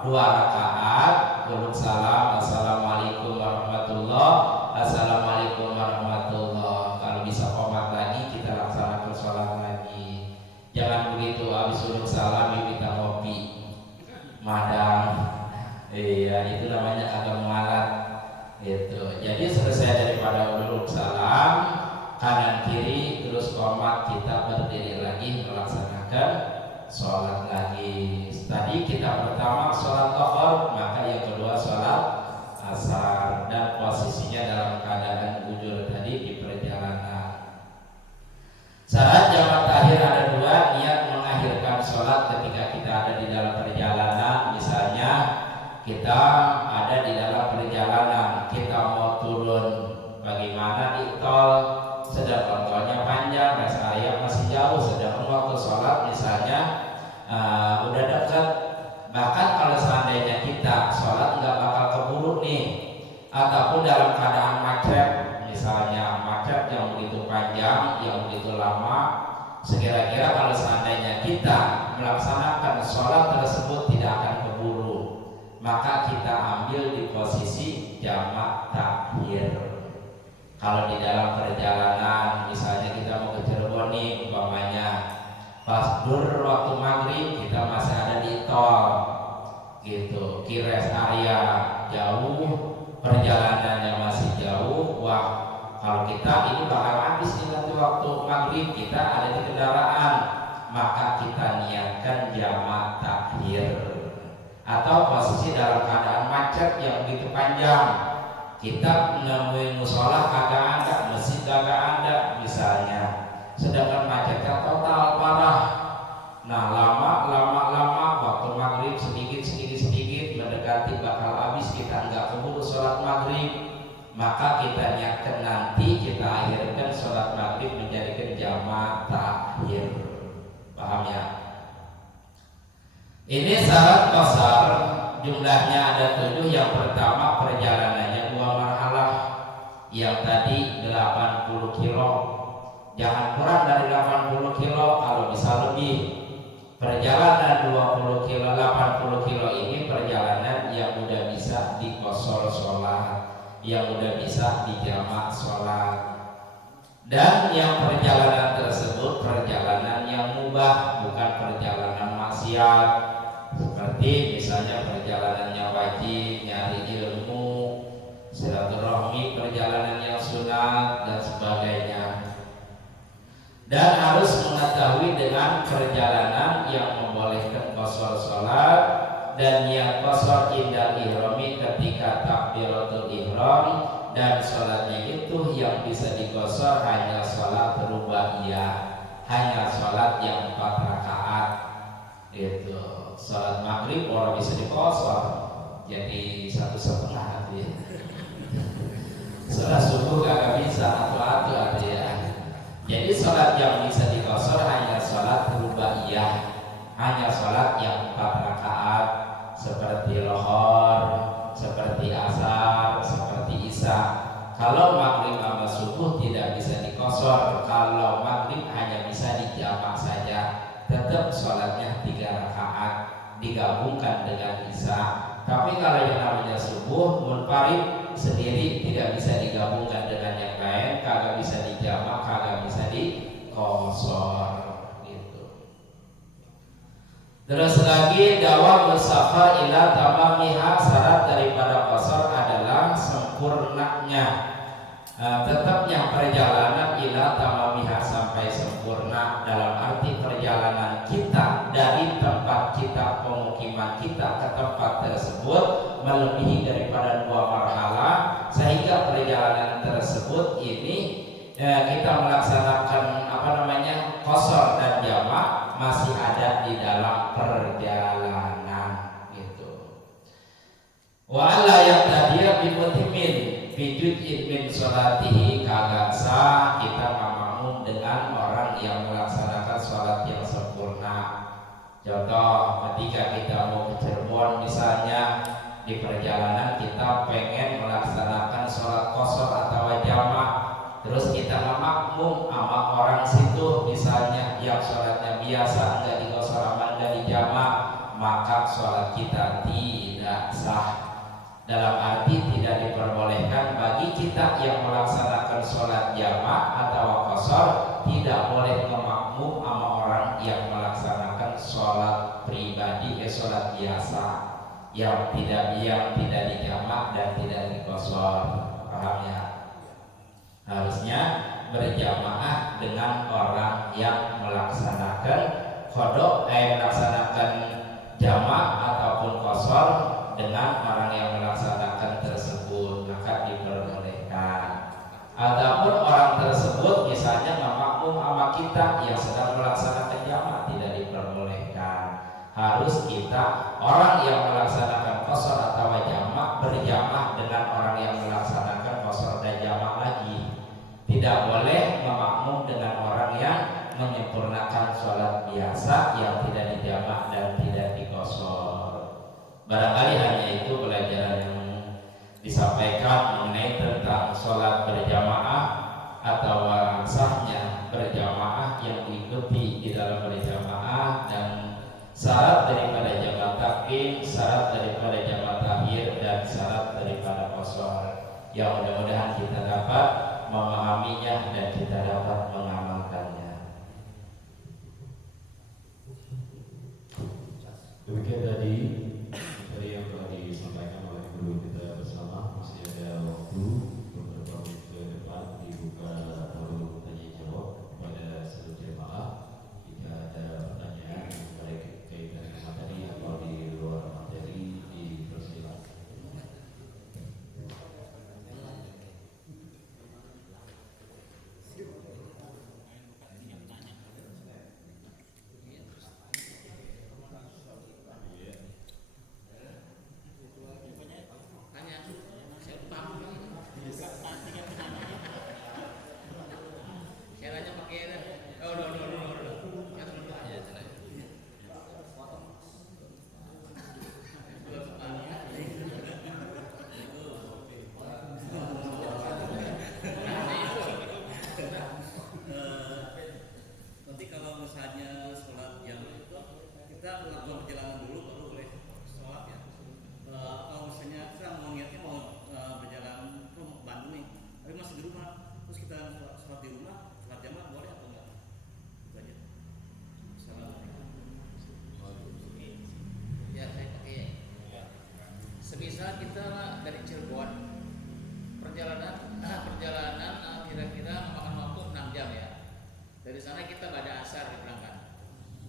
2 rakaat, qul salam, assalamualaikum warahmatullahi, assalamualaikum warahmatullahi. Kalau bisa qomat lagi kita laksanakan sholat lagi. Jangan begitu habis urut salam minta kopi madang. Iya, itu namanya agak mualat gitu. Jadi selesai daripada urut salam kanan kiri terus qomat, kita berdiri lagi melaksanakan sholat lagi. Tadi kita pertama sholat zuhur, maka yang kedua sholat asar, dan posisinya dalam keadaan bujur tadi di perjalanan. Syarat jamak takhir ada 2, niat mengakhirkan sholat ketika kita ada di dalam perjalanan. Misalnya kita ada di dalam perjalanan, kita mau turun bagaimana di tol, sedang tolnya panjang, rest area masih jauh, sedang waktu sholat misalnya udah dekat. Bahkan kalau seandainya kita sholat nggak bakal keburu nih, ataupun dalam keadaan macet, misalnya macet yang begitu panjang, yang begitu lama, sekira-kira kalau seandainya kita melaksanakan sholat tersebut tidak akan keburu, maka kita ambil di posisi jamak takhir. Kalau di dalam perjalanan, misalnya kita mau ke Cirebon nih umpamanya, pas dur waktu maghrib kita masih ada di tol gitu, kires area jauh, perjalanannya masih jauh. Wah, kalau kita ini bakal habis nih nanti waktu maghrib, kita ada di kendaraan, maka kita niatkan jamak takhir. Atau posisi dalam keadaan macet yang begitu panjang, kita menemui musola kagak ada, masjid kagak ada misalnya, sedangkan macetnya total parah. Nah, lama waktu maghrib sedikit mendekati bakal habis, kita nggak keburu sholat maghrib, maka kita niatkan nanti kita akhirkan sholat maghrib menjadikan jamak takhir. Paham ya? Ini syarat qasar, jumlahnya ada 7. Yang pertama perjalanannya 2 marhalah, yang tadi 80 kilo, jangan kurang dari 80 kilo, kalau bisa lebih. Perjalanan 20 kilo, 80 kilo ini perjalanan yang udah bisa dikosor sholat. yang udah bisa dijamak sholat. Dan yang perjalanan tersebut perjalanan yang mubah, bukan perjalanan maksiat. Seperti misalnya perjalanan yang wajib, nyari ilmu, silaturahmi, perjalanan yang sunat dan sebagainya. Dan harus mengetahui dengan perjalanan yang membolehkan qashar sholat dan niat qashar indah ihrami ketika takbiratul ihram, dan sholatnya itu yang bisa diqashar hanya sholat rubaiyah, hanya sholat yang 4 rakaat. Itu sholat maghrib orang bisa diqashar jadi 1,5 ya. Sholat subuh kagak bisa atu-atu ya. Jadi sholat yang bisa diqashar hanya sholat rubaiyah, hanya sholat yang 4 rakaat seperti lohor, seperti asar, seperti isya. Kalau maghrib sama subuh tidak bisa diqashar. Kalau maghrib hanya bisa dijamak saja, tetap sholatnya 3 rakaat digabungkan dengan isya. Tapi kalau yang namanya subuh munfarid sendiri tidak bisa digabungkan dengan yang lain, kagak bisa dijamak, kagak bisa diqashar gitu. Terus lagi dawam safar ila tamamiha, syarat daripada qashar adalah sempurnanya, tetapnya perjalanan ila tamamiha sampai sempurna, dalam arti perjalanan kita dari tempat kita, pemukiman kita ke tempat tersebut melebihi daripada 2 marhalah, sehingga perjalanan tersebut ini kita melaksanakan qashar dan jamak masih ada di dalam perjalanan gitu. Wa alla yaqtadiya bi mutimin fi juz'in min sholatihi, kagak sah kita makmum dengan orang yang melaksanakan sholat yang sempurna. Contoh, ketika kita mau ke Cirebon misalnya, di perjalanan kita pengen melaksanakan sholat qashar atau jamak, terus kita makmum sama orang situ misalnya yang sholatnya biasa, enggak diqashar sama enggak dijamak, maka sholat kita tidak sah. Dalam arti tidak diperbolehkan bagi kita yang melaksanakan sholat jamak atau qashar, tidak boleh memakmum sama orang yang melaksanakan sholat pribadi, sholat biasa yang tidak dijamak dan tidak diqashar. Paham ya? Harusnya berjamaah dengan orang yang melaksanakan qada, melaksanakan jamak ataupun qashar dengan orang yang melaksanakan tersebut, maka diperbolehkan. Ataupun orang tersebut misalnya memakmum sama kita yang sedang melaksanakan jamak, tidak diperbolehkan. Harus kita orang yang melaksanakan qashar atau jamak berjamaah dengan orang yang melaksanakan qashar dan jamak lagi. Tidak boleh memakmum dengan orang yang menyempurnakan sholat biasa yang tidak dijamak dan tidak diqashar. Barangkali hanya itu pelajaran yang disampaikan mengenai tentang sholat berjamaah atau sahnya berjamaah yang diikuti di dalam berjamaah, dan syarat daripada jamak takdim, syarat daripada jamak takhir, dan syarat daripada qashar, yang mudah-mudahan kita dapat memahaminya dan kita dapat mengamalkannya. Demikian tadi yang telah disampaikan oleh guru kita bersama. Masih ada waktu beberapa menit ke depan dibuka forum tanya jawab kepada seluruh jemaah. Jika ada pertanyaan baik kaitan dengan materi atau di luar materi, dipersilakan. sana kita pada asar diberangkat.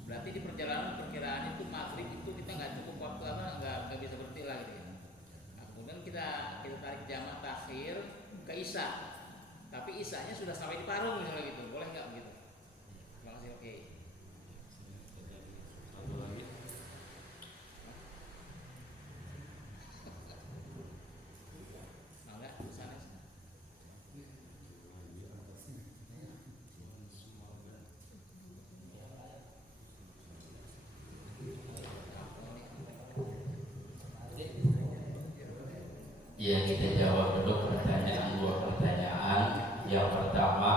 Berarti di perjalanan perkiraan itu maghrib itu kita nggak cukup waktu nggak bisa berhenti lagi. Gitu. Nah, kemudian kita tarik jamak takhir ke isya. Tapi isyanya sudah sampai di Parung misalnya gitu. Boleh nggak begitu? Terima kasih. Oke. Satu lagi. Nah, enggak, sana. Ya, kita jawab dulu dua pertanyaan. Yang pertama,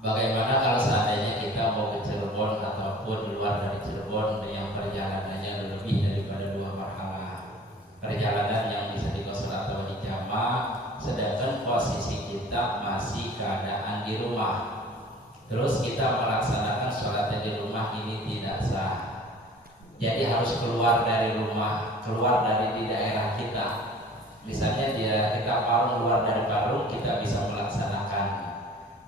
bagaimana kalau seandainya kita mau ke Cirebon ataupun luar dari Cirebon yang perjalanannya lebih daripada 2 marhalah, perjalanan yang bisa dikosor atau dijama, sedangkan posisi kita masih keadaan di rumah, terus kita melaksanakan sholatnya di rumah, ini tidak sah. Jadi harus keluar dari rumah, keluar dari di daerah kita. Misalnya kita Parung, luar dari Parung, kita bisa melaksanakan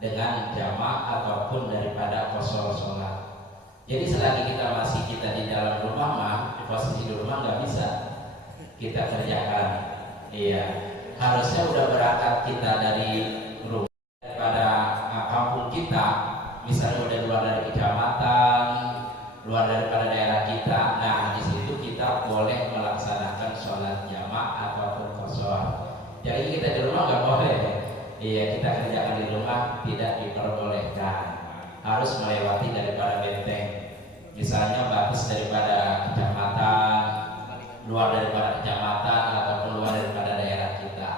dengan jamaah ataupun daripada kosor sholat. Jadi selagi kita di dalam rumah mah, di posisi di rumah nggak bisa kita kerjakan. Iya, harusnya udah berangkat kita dari rumah daripada kampung kita, misalnya udah luar dari kecamatan, luar daripada daerah kita. Nah, di situ kita boleh melaksanakan sholat jamaah ataupun kosor. Jadi kita di rumah nggak boleh. Iya, kita kerjakan di rumah tidak diperbolehkan. Harus melewati daripada benteng. Misalnya batas daripada kecamatan, luar daripada kecamatan ataupun luar daripada daerah kita,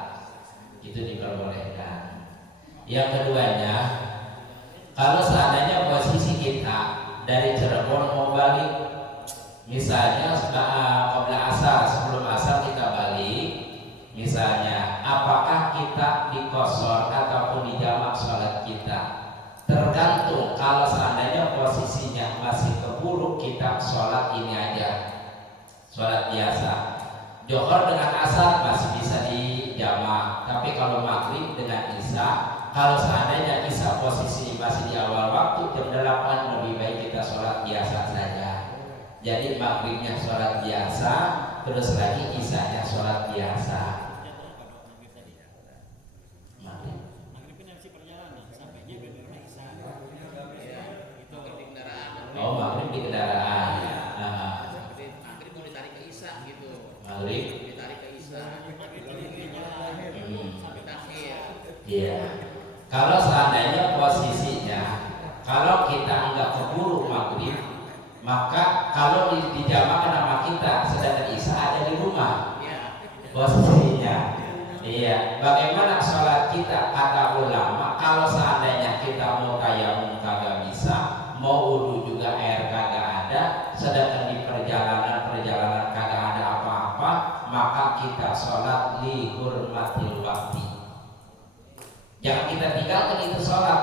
itu diperbolehkan. Yang keduanya, kalau seandainya posisi kita dari Cirebon mau balik, misalnya qabla asar, sebelum asar kita balik, misalnya, apakah kita dikosor ataupun dijamak sholat kita? Tergantung. Kalau seandainya posisinya masih keburu, kita sholat ini aja, sholat biasa. Johor dengan asar masih bisa dijamak, tapi kalau maghrib dengan isya, kalau seandainya isya posisi masih di awal waktu jam 8, lebih baik kita sholat biasa saja. Jadi maghribnya sholat biasa, terus lagi isyanya sholat biasa. Oh, maghrib di kendaraan. Maghrib mau ditarik ke isya gitu. Maghrib ditarik ke isya. Sampai takhir. Iya. Kalau seandainya posisinya, kalau kita nggak keburu maghrib, maka kalau dijamakan sama kita, sedangkan isya ada di rumah, posisinya. Iya. Bagaimana sholat kita? Kata ulama, kalau seandainya kita mau tayamum kagak bisa, mau wudu juga air kagak ada, sedangkan di perjalanan kagak ada apa-apa, maka kita sholat li hurmatil wakti. Jangan kita tinggalkan itu sholat,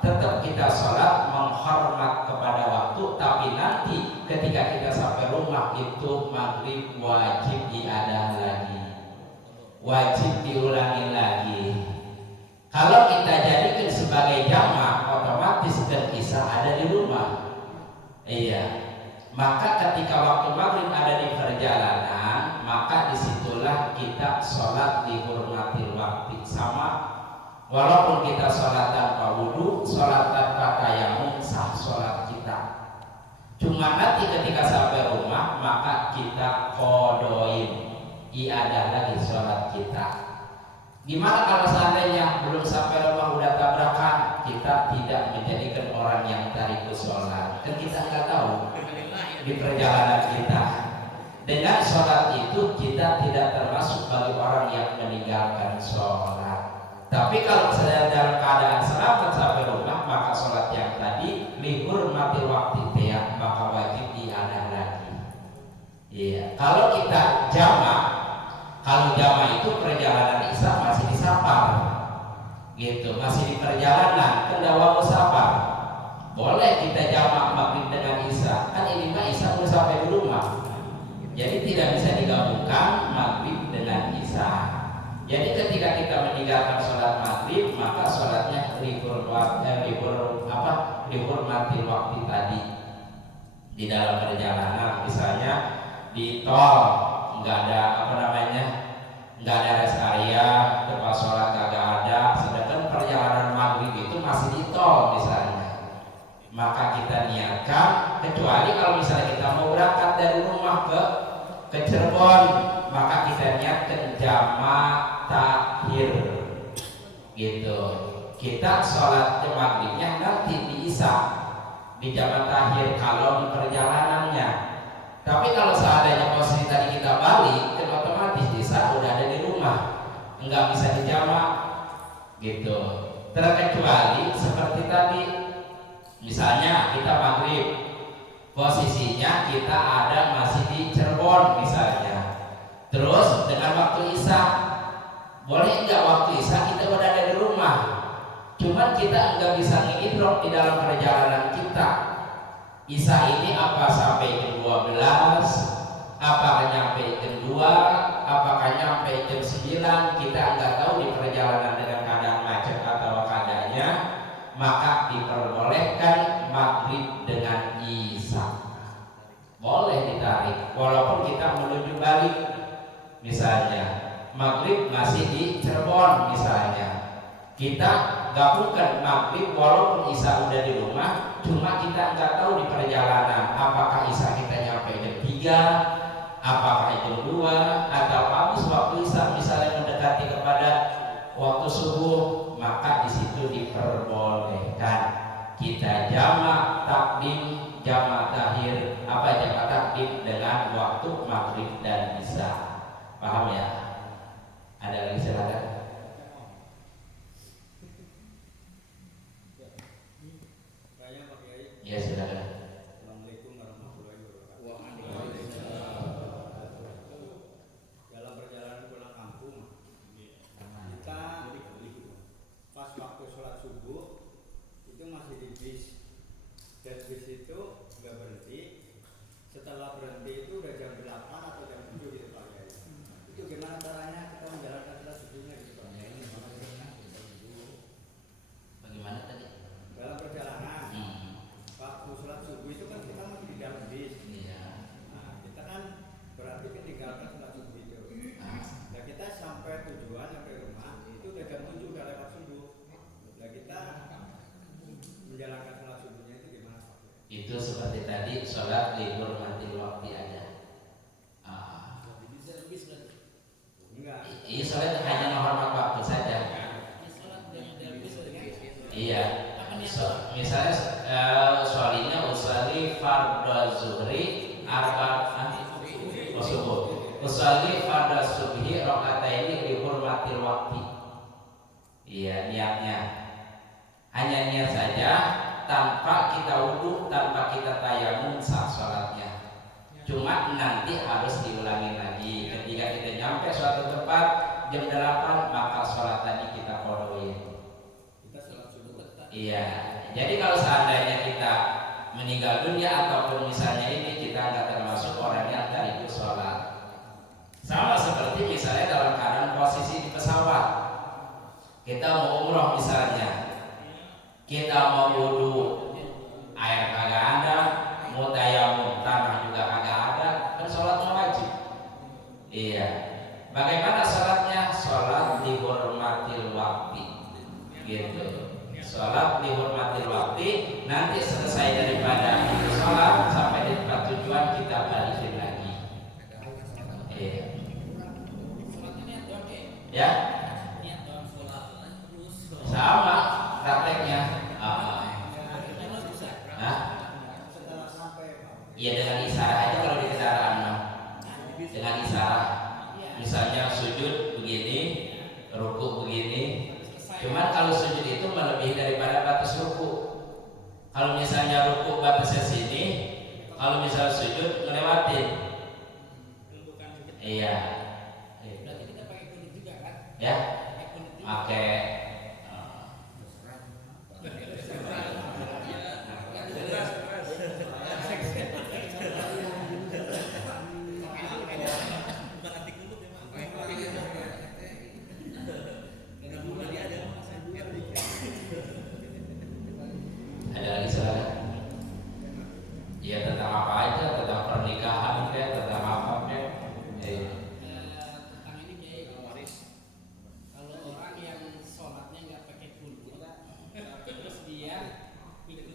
tetap kita sholat menghormat kepada waktu. Tapi nanti ketika kita sampai rumah itu maghrib wajib diadah lagi, wajib diulangi lagi. Kalau kita jadikan sebagai jamaah, otomatis dan isya ada di rumah. Iya. Maka ketika waktu maghrib ada di perjalanan, maka disitulah kita sholat dihormati waktu sama. Walaupun kita sholat tanpa wudhu, sholat tanpa tayamum, sah sholat kita. Cuma nanti ketika sampai rumah, maka kita kodoin, iadah lagi sholat kita. Gimana kalau seandainya belum sampai rumah udah tabrakan, kita tidak menjadikan orang yang tariku sholat, kan kita nggak tahu di perjalanan kita. Dengan sholat itu kita tidak termasuk bagi orang yang meninggalkan sholat. Tapi kalau sedang dalam keadaan selamat sampai rumah, maka sholat yang tadi lihur mati waktu ya, maka wajib diadah lagi. Iya. Kalau kita jamak, kalau jamak itu perjalanan isya masih di safar, gitu, masih di perjalanan, kendawa musafar, boleh kita jamak maghrib dengan isya. Kan ini mah isya udah sampai di rumah, jadi tidak bisa digabungkan maghrib dengan isya. Jadi ketika kita meninggalkan sholat maghrib, maka sholatnya libur hurmatil waktu tadi di dalam perjalanan, misalnya di tol nggak ada nggak ada rest area, tempat sholat kagak ada, sedangkan perjalanan maghrib itu masih di tol misalnya, maka kita niatkan, kecuali kalau misalnya kita mau berangkat dari rumah ke Cirebon, maka kita niatkan jamak takhir gitu. Kita sholat maghribnya nanti di isya di jamak takhir kalau di perjalanannya. Tapi kalau seandainya posisi tadi kita balik, kan otomatis di isya udah ada di rumah, nggak bisa dijamak gitu. Terkecuali seperti tadi, misalnya kita maghrib, posisinya kita ada masih di Cirebon misalnya, terus dengan waktu isya, boleh nggak waktu isya kita udah ada di rumah, cuman kita nggak bisa ngidrok di dalam perjalanan kita. Isya ini apa sampai jam 12, apakah nyampe jam 2, apakah nyampe jam 9, kita nggak tahu di perjalanan dengan keadaan macet atau keadaannya, maka diperbolehkan maghrib dengan isya, boleh ditarik walaupun kita menuju balik. Misalnya maghrib masih di Cirebon misalnya, kita gabungkan maghrib walaupun isya udah di rumah, cuma kita nggak tahu di perjalanan apakah isya kita nyampe jam 3, apakah jam 2, atau habis waktu isya misalnya mendekati kepada waktu subuh, maka di situ diperbolehkan kita jamak takdim, jamak takhir, jamak takdim dengan waktu maghrib dan isya. Paham ya? Ada lagi silakan. Ya silakan. Assalamualaikum warahmatullahi wabarakatuh. Waalaikumsalam. Dalam perjalanan pulang kampung, kita pas waktu sholat subuh itu masih di bis, dan bis itu nggak berhenti. Setelah berhenti itu udah jam 8 atau jam 7 gitu Pak Yai. Itu gimana caranya kita menjalankan sholat subuhnya gitu Pak Yai? Bagaimana tadi? Dalam perjalanan, waktu sholat subuh itu kan kita masih di dalam bis. Iya. Nah, kita kan berarti meninggalkan sholat subuh itu. Nah, kita sampai tujuan, sampai rumah itu udah jam 7, udah lewat subuh. Nah, kita menjalankan sholat subuhnya itu gimana Pak? Itu seperti tadi sholat libur mati waktu ada. Enggak. Iya, sholat hanya menghormat waktu saja. Iya. Misalnya soalnya usali fardhu zuhri subuh. Usali fardhu subhi rakaataini li hurmatil waqti. Iya, niatnya hanya niat saja, tanpa kita wudu, tanpa kita tayamum saat sholatnya. Cuma nanti harus diulangi lagi ketika kita nyampe suatu tempat jam 8, maka sholat tadi kita qadhain. Kita sholat subuh. Iya, jadi kalau seandainya kita meninggal dunia ataupun misalnya ini kita nggak termasuk orang yang tak ikut sholat, sama seperti misalnya dalam keadaan posisi di pesawat, kita mau umroh misalnya, kita mau wudu, air kagak ada, mau tayamum, tanah juga kagak ada, kan sholatnya wajib. Iya, bagaimana sholatnya? Sholat dihormatil waktu, gitu. Sholat dihormatil waktu, nanti selesai daripada sholat sampai di tempat tujuan kita balikin lagi. Iya. Ya. Sama prakteknya. Setelah sampai Pak. Iya, dengan isyarat aja kalau di kendaraan mah. Dengan isyarat. Misalnya sujud begini, rukuk begini. Cuman kalau sujud itu melebihi daripada batas ruku. Kalau misalnya ruku batasnya sini, kalau misalnya sujud ngelewatin. Iya. Berarti kita pakai kunut juga kan? Ya. Pakai ada lagi silakan.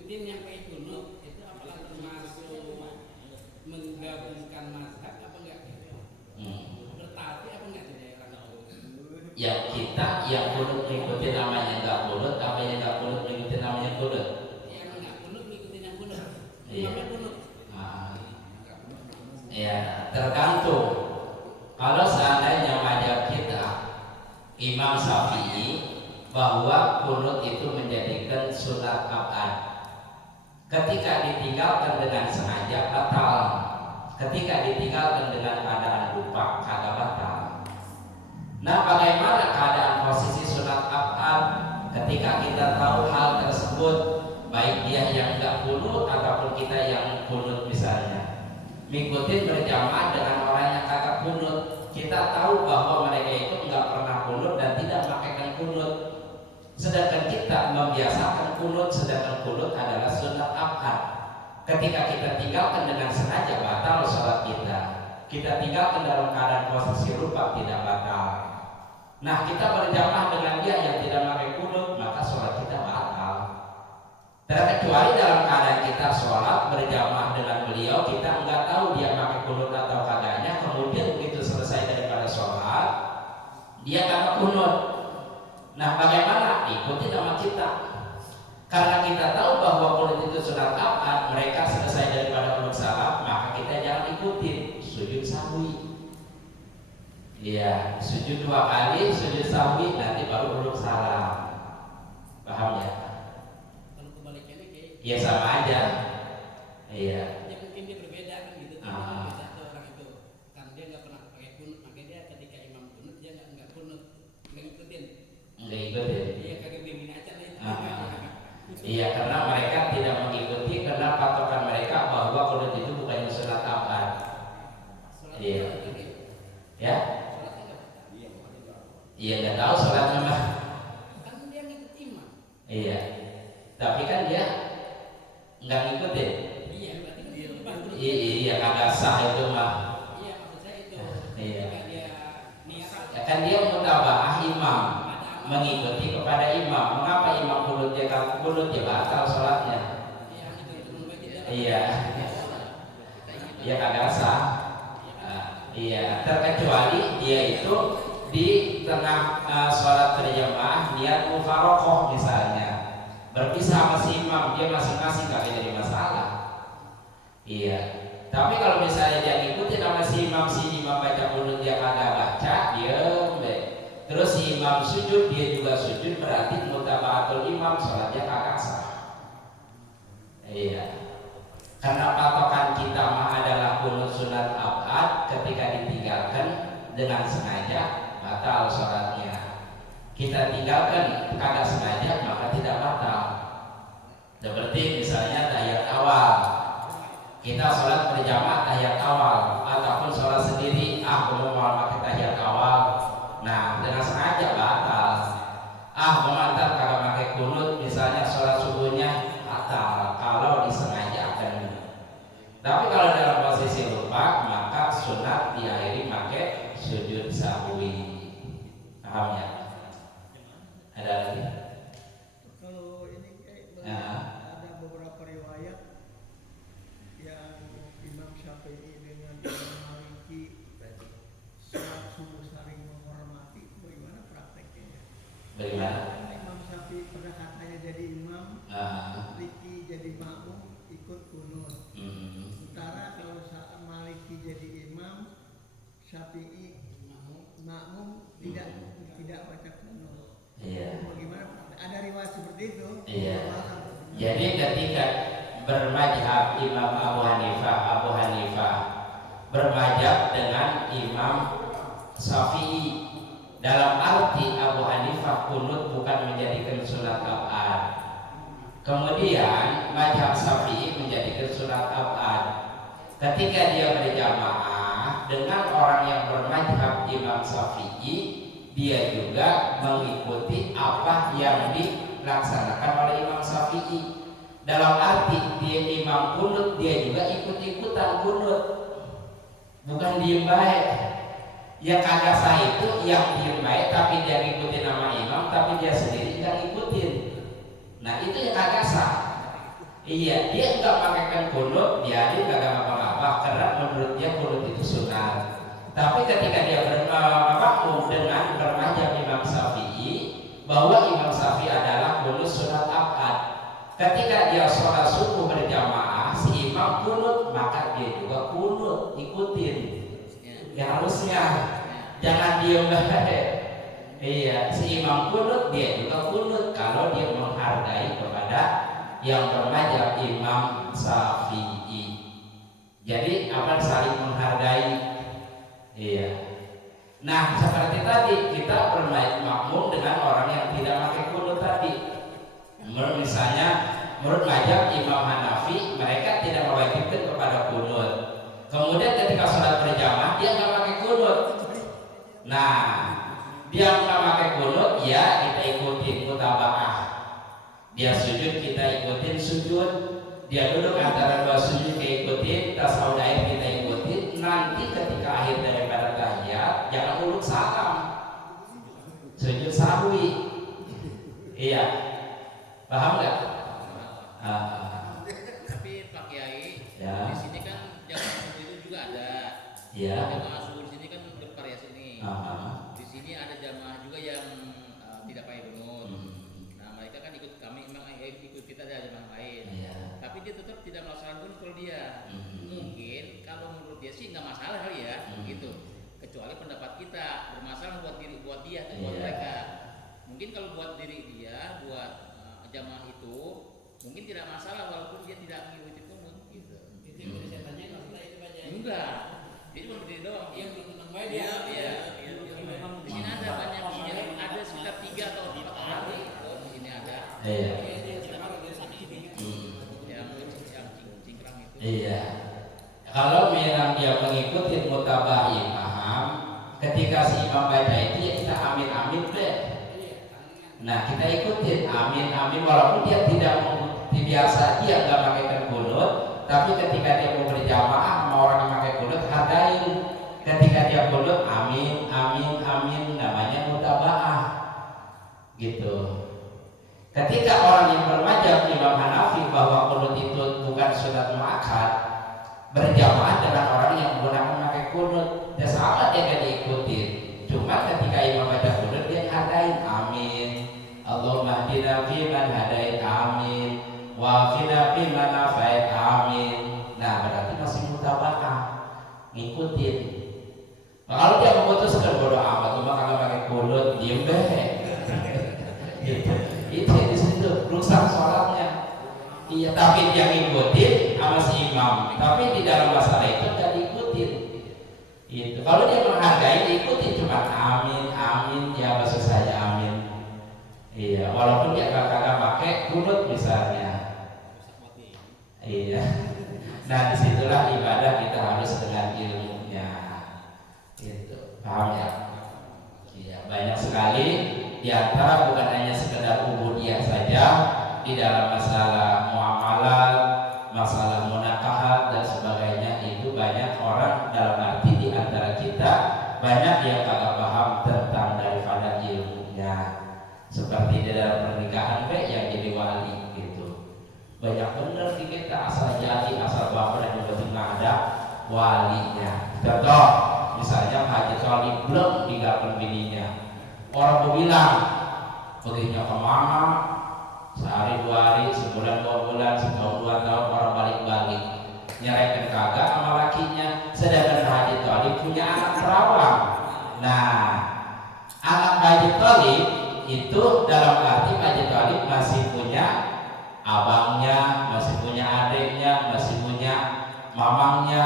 ngikutin yang pakai kunut itu apakah termasuk menggabungkan mazhab apa enggak? Berarti apa enggak di daerah itu? Yang kita yang kunut mengikuti namanya nggak kunut, apa yang nggak kunut mengikuti namanya kunut? Yang enggak kunut ngikutin yang kunut. Iya. Imamnya kunut. Ya, tergantung. Kalau seandainya mazhab kita Imam Syafi'i bahwa kunut itu menjadikan sunat abad. Ketika ditinggalkan dengan sengaja batal. Ketika ditinggalkan dengan keadaan lupa kagak batal. Nah, bagaimana keadaan posisi sunat abad ketika kita tahu hal tersebut, baik dia yang enggak kunut ataupun kita yang kunut misalnya, mengikuti berjamaah dengan orang yang kagak kunut, kita tahu bahwa mereka itu enggak pernah kunut dan tidak memakaikan kunut, sedangkan kita membiasakan kunut, sedangkan kunut adalah sunat abad. Ketika kita tinggalkan dengan sengaja batal sholat kita. Kita tinggalkan dalam keadaan posisi lupa tidak batal. Nah, kita berjamaah dengan dia yang tidak pakai kunut, maka sholat kita batal. Terkecuali dalam keadaan kita sholat berjamaah dengan beliau, kita nggak tahu dia pakai kunut atau kagaknya. Kemudian begitu selesai daripada sholat, dia nggak kunut. Nah, bagaimana? Ikuti nama kita. Karena kita tahu bahwa kunut itu sunat abad, mereka selesai daripada kunut salam, maka kita jangan ikutin, sujud sahwi. Iya, sujud 2 kali, sujud sahwi, nanti baru kunut salam. Paham ya? Kalau kebalikannya kayak Iya sama aja. Iya. ya mungkin dia berbeda kan gitu. Beda tuh orang itu. Kan dia nggak pernah pakai kunut, makanya dia ketika imam kunut dia nggak kunut, nggak ngikutin. Nggak ikutin. Iya kagak bimbing aja lah itu. Iya, karena mereka tidak mengikuti karena patokan mereka bahwa kunut itu bukan sunat abad. Sholat Iya. Ya? Sholatnya nggak batal. Iya, nggak tahu sholatnya mah. Kan dia ngikut imam. Iya. Tapi kan dia nggak ngikutin. Iya, berarti kan dia lupa kunut. Iya, kagak sah itu mah. Iya, maksud saya itu. Iya. Ketika dia niat Ya kan dia mutabaah imam, mengikuti kepada imam. Mengapa imam kunut dia kalau kunut dia batal sholatnya? Iya, itu membaca jalan. Iya. Dia kagak sah. Iya, terkecuali dia itu di tengah sholat berjamaah niat mufarokoh misalnya, berpisah sama si imam, dia masing-masing gak jadi masalah. Iya. Tapi kalau misalnya dia ngikutin sama si imam baca kunut dia kagak baca, diem deh. Terus si imam sujud, dia juga sujud, berarti mutabaatul imam, sholatnya kagak sah. Iya. Karena patokan kita mah adalah kunut sunat abad, ketika ditinggalkan dengan sengaja batal sholatnya. Kita tinggalkan kagak sengaja maka tidak batal. Seperti misalnya tahiyat awal, kita sholat berjamaah tahiyat awal ataupun sholat sendiri, belum mau pakai tahiyat awal, nah dengan sengaja batal. Mau mantan kagak pakai kunut, misalnya sholat subuhnya batal kalau disengajakan. Tapi kalau dalam posisi lupa, maka sunat diakhiri pakai sujud sahwi. Paham ya? Ada lagi? Kalau ini kayak Ya. ada beberapa riwayat yang Imam Syafi'i dengan Imam Maliki sholat subuh saling menghormati, bagaimana prakteknya? Bagaimana? Imam Syafi'i pada katanya jadi imam, Maliki jadi makmum ikut kunut. Sementara kalau saat Maliki jadi imam, Syafi'i makmum tidak baca kunut. Iya. Bagaimana praktek? Ada riwayat seperti itu? Iya. Paham. Jadi ketika bermadzhab Imam Abu Hanifah bermadzhab dengan Imam Syafi'i, dalam arti Abu Hanifah kunut bukan menjadikan sunat abad. Kemudian mazhab Syafi'i menjadikan sunat abad. Ketika dia berjamaah dengan orang yang bermadzhab Imam Syafi'i, dia juga mengikuti apa yang dilaksanakan oleh Imam Syafi'i. Dalam arti dia imam kunut, dia juga ikut-ikutan kunut, bukan diem baik. Yang kagak sah itu yang diem baik tapi dia ngikutin nama imam, tapi dia sendiri nggak ngikutin. Nah itu yang kagak sah. Iya, dia nggak pakaikan kunut, dia nggak apa-apa karena menurut dia kunut itu sunat. Tapi ketika dia bermakmum dengan bermadzhab Imam Syafi'i bahwa Imam Syafi'i adalah kunut sunat akad. Ketika dia sholat subuh berjamaah, si imam kunut, maka dia juga kunut, ikutin. Ya harusnya, jangan diem baik. Iya, si imam kunut, dia juga kunut kalau dia menghargai kepada yang bermadzhab Imam Syafi'i. Jadi apa saling menghargai? Iya. Nah seperti tadi kita bermakmum dengan orang yang tidak pakai kunut tadi. Misalnya menurut mazhab Imam Hanafi mereka tidak mewajibkan kepada kunut. Kemudian ketika sholat berjamaah dia nggak pakai kunut. Nah dia nggak pakai kunut, ya kita ikutin mutabaah. Dia sujud kita ikutin sujud. Dia duduk antara dua sujud kita ikutin. Tasawuf akhir kita ikutin. Nanti ketika akhir daripada tahiyat jangan uluk salam, sujud sahwi. Iya, paham nggak? Tapi Pak Kiai, Ya. di sini kan jamaah subuh itu juga ada. Ya. Jamaah subuh di sini kan bervariasi nih. Di sini ada jamaah juga yang tidak pakai kunut. Nah mereka kan ikut kami, memang ikut kita ada jamaah lain. Iya. Tapi dia tetap tidak melaksanakan kunut kalau dia. Mungkin kalau menurut dia sih nggak masalah kali ya, gitu. Kecuali pendapat kita bermasalah buat dia atau buat Iya. mereka. Mungkin kalau buat diri dia, buat jamaah itu mungkin tidak masalah walaupun dia tidak mengikuti kunut gitu. Itu yang tadi saya tanya masalah itu aja. Enggak, dia cuma berdiri doang. Yang belum tenang baik Iya, dia. iya. Di sini ada banyak, jadi ada sekitar 3 atau 4 orang di sini ada Iya. yang cingkrang itu. Iya. Kalau memang dia mengikuti mutabah imam, ketika si imam baca itu ya kita amin amin deh. Nah kita ikutin amin amin walaupun dia tidak biasa dia nggak pakai kunut, tapi ketika dia mau berjamaah sama orang yang pakai kunut hargain. Ketika dia kunut amin amin amin namanya mutabaah gitu. Ketika orang yang bermadzhab Imam Hanafi bahwa kunut itu bukan sunat muakkad, berjamaah dengan orang yang menggunakan pakai kunut, ya sama dia gak diikutin. Cuma ketika imam baca kunut dia hargain amin. Allahumma hdina fiman hadait amin. Wa qina fiman afait amin. Nah berarti masih mutabaah, ngikutin. Nah, kalau dia memutuskan bodo amat, cuma kalau pakai kunut diem deh. Gitu. Itu di situ rusak sholatnya. Iya, tapi dia ngikutin sama si imam. Tapi di dalam masalah itu nggak diikutin. Itu. Kalau dia menghargai diikutin cuma amin amin ya maksud saya amin. Iya, walaupun dia kagak pakai kunut misalnya. Iya. Nah disitulah ibadah kita harus dengan ilmunya. Itu paham ya? Iya, banyak sekali di antara bukan hanya sekedar ubudiyah saja di dalam masalah muamalah, masalah munakahat dan sebagainya itu banyak orang dalam arti di antara kita banyak yang kagak paham tentang daripada ilmunya. Seperti di dalam pernikahan yang jadi wali gitu. Banyak bener di kita asal jadi asal bapak dan tiba-tiba ada walinya. Contoh misalnya Haji Solih belum tinggalkan bininya. Orang bilang perginya kemana? Sehari 2 hari, sebulan 2 bulan, setahun 2 tahun orang balik-balik nyerahkan kagak sama lakinya. Sedangkan Haji Thalib punya anak perawan. Nah, anak Haji Thalib itu dalam arti Haji Thalib masih punya abangnya, masih punya adiknya, masih punya mamangnya.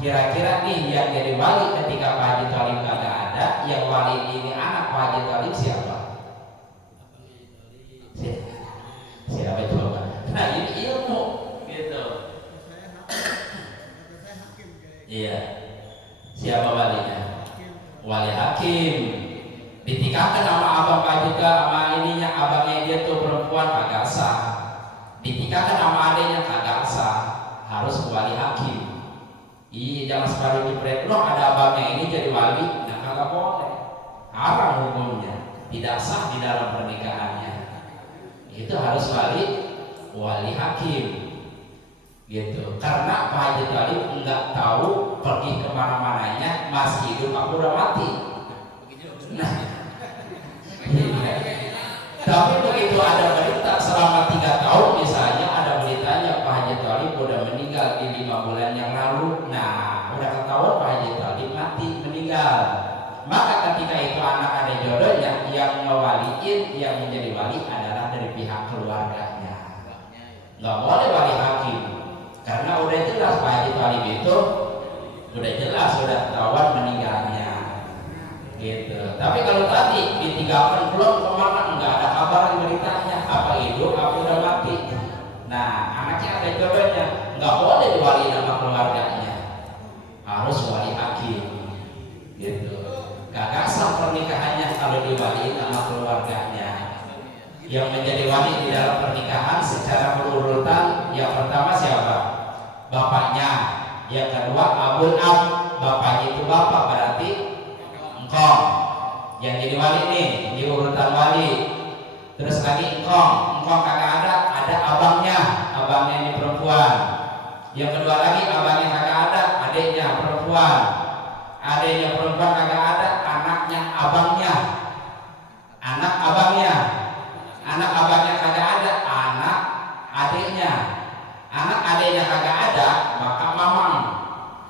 Kira-kira nih yang jadi wali ketika Pak Haji Thalib kagak ada, yang wali ini anak Pak Haji Thalib siapa? Siapa coba? Nah ini ilmu gitu. Saya hakim kayak Iya. Siapa walinya? hakim. Wali hakim. Ditikahkan sama abang Pak juga sama ininya abangnya dia tuh perempuan kagak sah. Ditikahkan sama adiknya kagak sah. Harus wali hakim. Iya jangan sekali dipret. Loh ada abangnya ini jadi wali, nah kagak boleh. Haram hukumnya. Tidak sah di dalam pernikahannya. Itu harus wali hakim. gitu. Karena Pak Haji Talib nggak tahu pergi kemana-mananya, masih hidup aku udah mati. Nah, iya. Tapi begitu ada berita selama 3 tahun misalnya ada beritanya Pak Haji Talib udah meninggal di 5 bulan yang lalu, nah udah ketahuan Pak Haji Talib mati meninggal. Maka ketika itu anak ada jodohnya, yang ngewaliin, yang menjadi wali adalah dari pihak keluarganya. Nggak boleh wali hakim, karena udah jelas Pak Haji Talib itu udah jelas sudah ketahuan meninggalnya. Gitu. Tapi kalau tadi ditinggalkan belum kemana, nggak ada kabar beritanya, apa hidup, apa udah mati. Nah, anaknya ada jodohnya, nggak boleh diwali nama keluarganya, harus wali hakim. Gitu. Gak sah pernikahannya kalau diwali nama keluarganya. Yang menjadi wali di dalam pernikahan secara berurutan, yang pertama siapa? Bapaknya. Yang kedua abul ab, bapaknya itu bapak, berarti engkong. Yang jadi wali nih di urutan wali. Terus lagi engkong kagak ada abangnya ini perempuan. Yang kedua lagi abangnya kagak ada, adiknya perempuan. Adiknya perempuan kagak ada, anaknya abangnya. Anak abangnya kagak ada, anak adiknya. Anak adiknya kagak ada, maka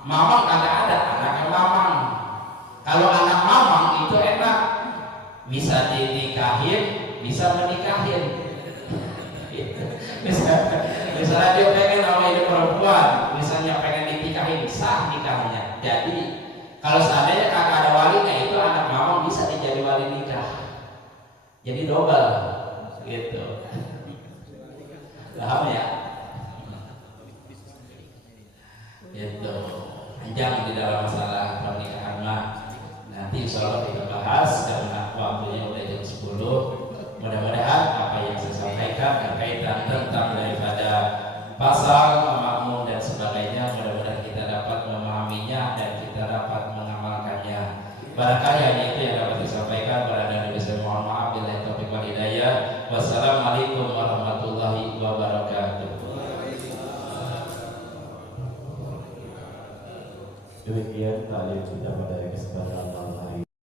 mamang kagak ada, anaknya mamang. Kalau anak mamang itu enak, bisa dinikahin, bisa menikahin. Misalnya dia pengen sama ini perempuan, misalnya pengen dinikahin, sah nikahnya. Jadi kalau seandainya kagak ada walinya, itu anak mamang bisa dijadi wali nikah. Jadi double, gitu. Paham ya? Gitu. Panjang di dalam masalah pernikahan mah. Nanti insya Allah kita bahas karena waktunya udah jam 10. Mudah-mudahan apa yang saya sampaikan berkaitan tentang daripada pasal makmum dan sebagainya, mudah-mudahan kita dapat memahaminya dan kita dapat mengamalkannya. Barangkali hanya itu yang dapat disampaikan. Berada di sini mohon maaf bila taufiq wal hidayah. Wassalamualaikum warahmatullahi wabarakatuh. Demikian taklim kita pada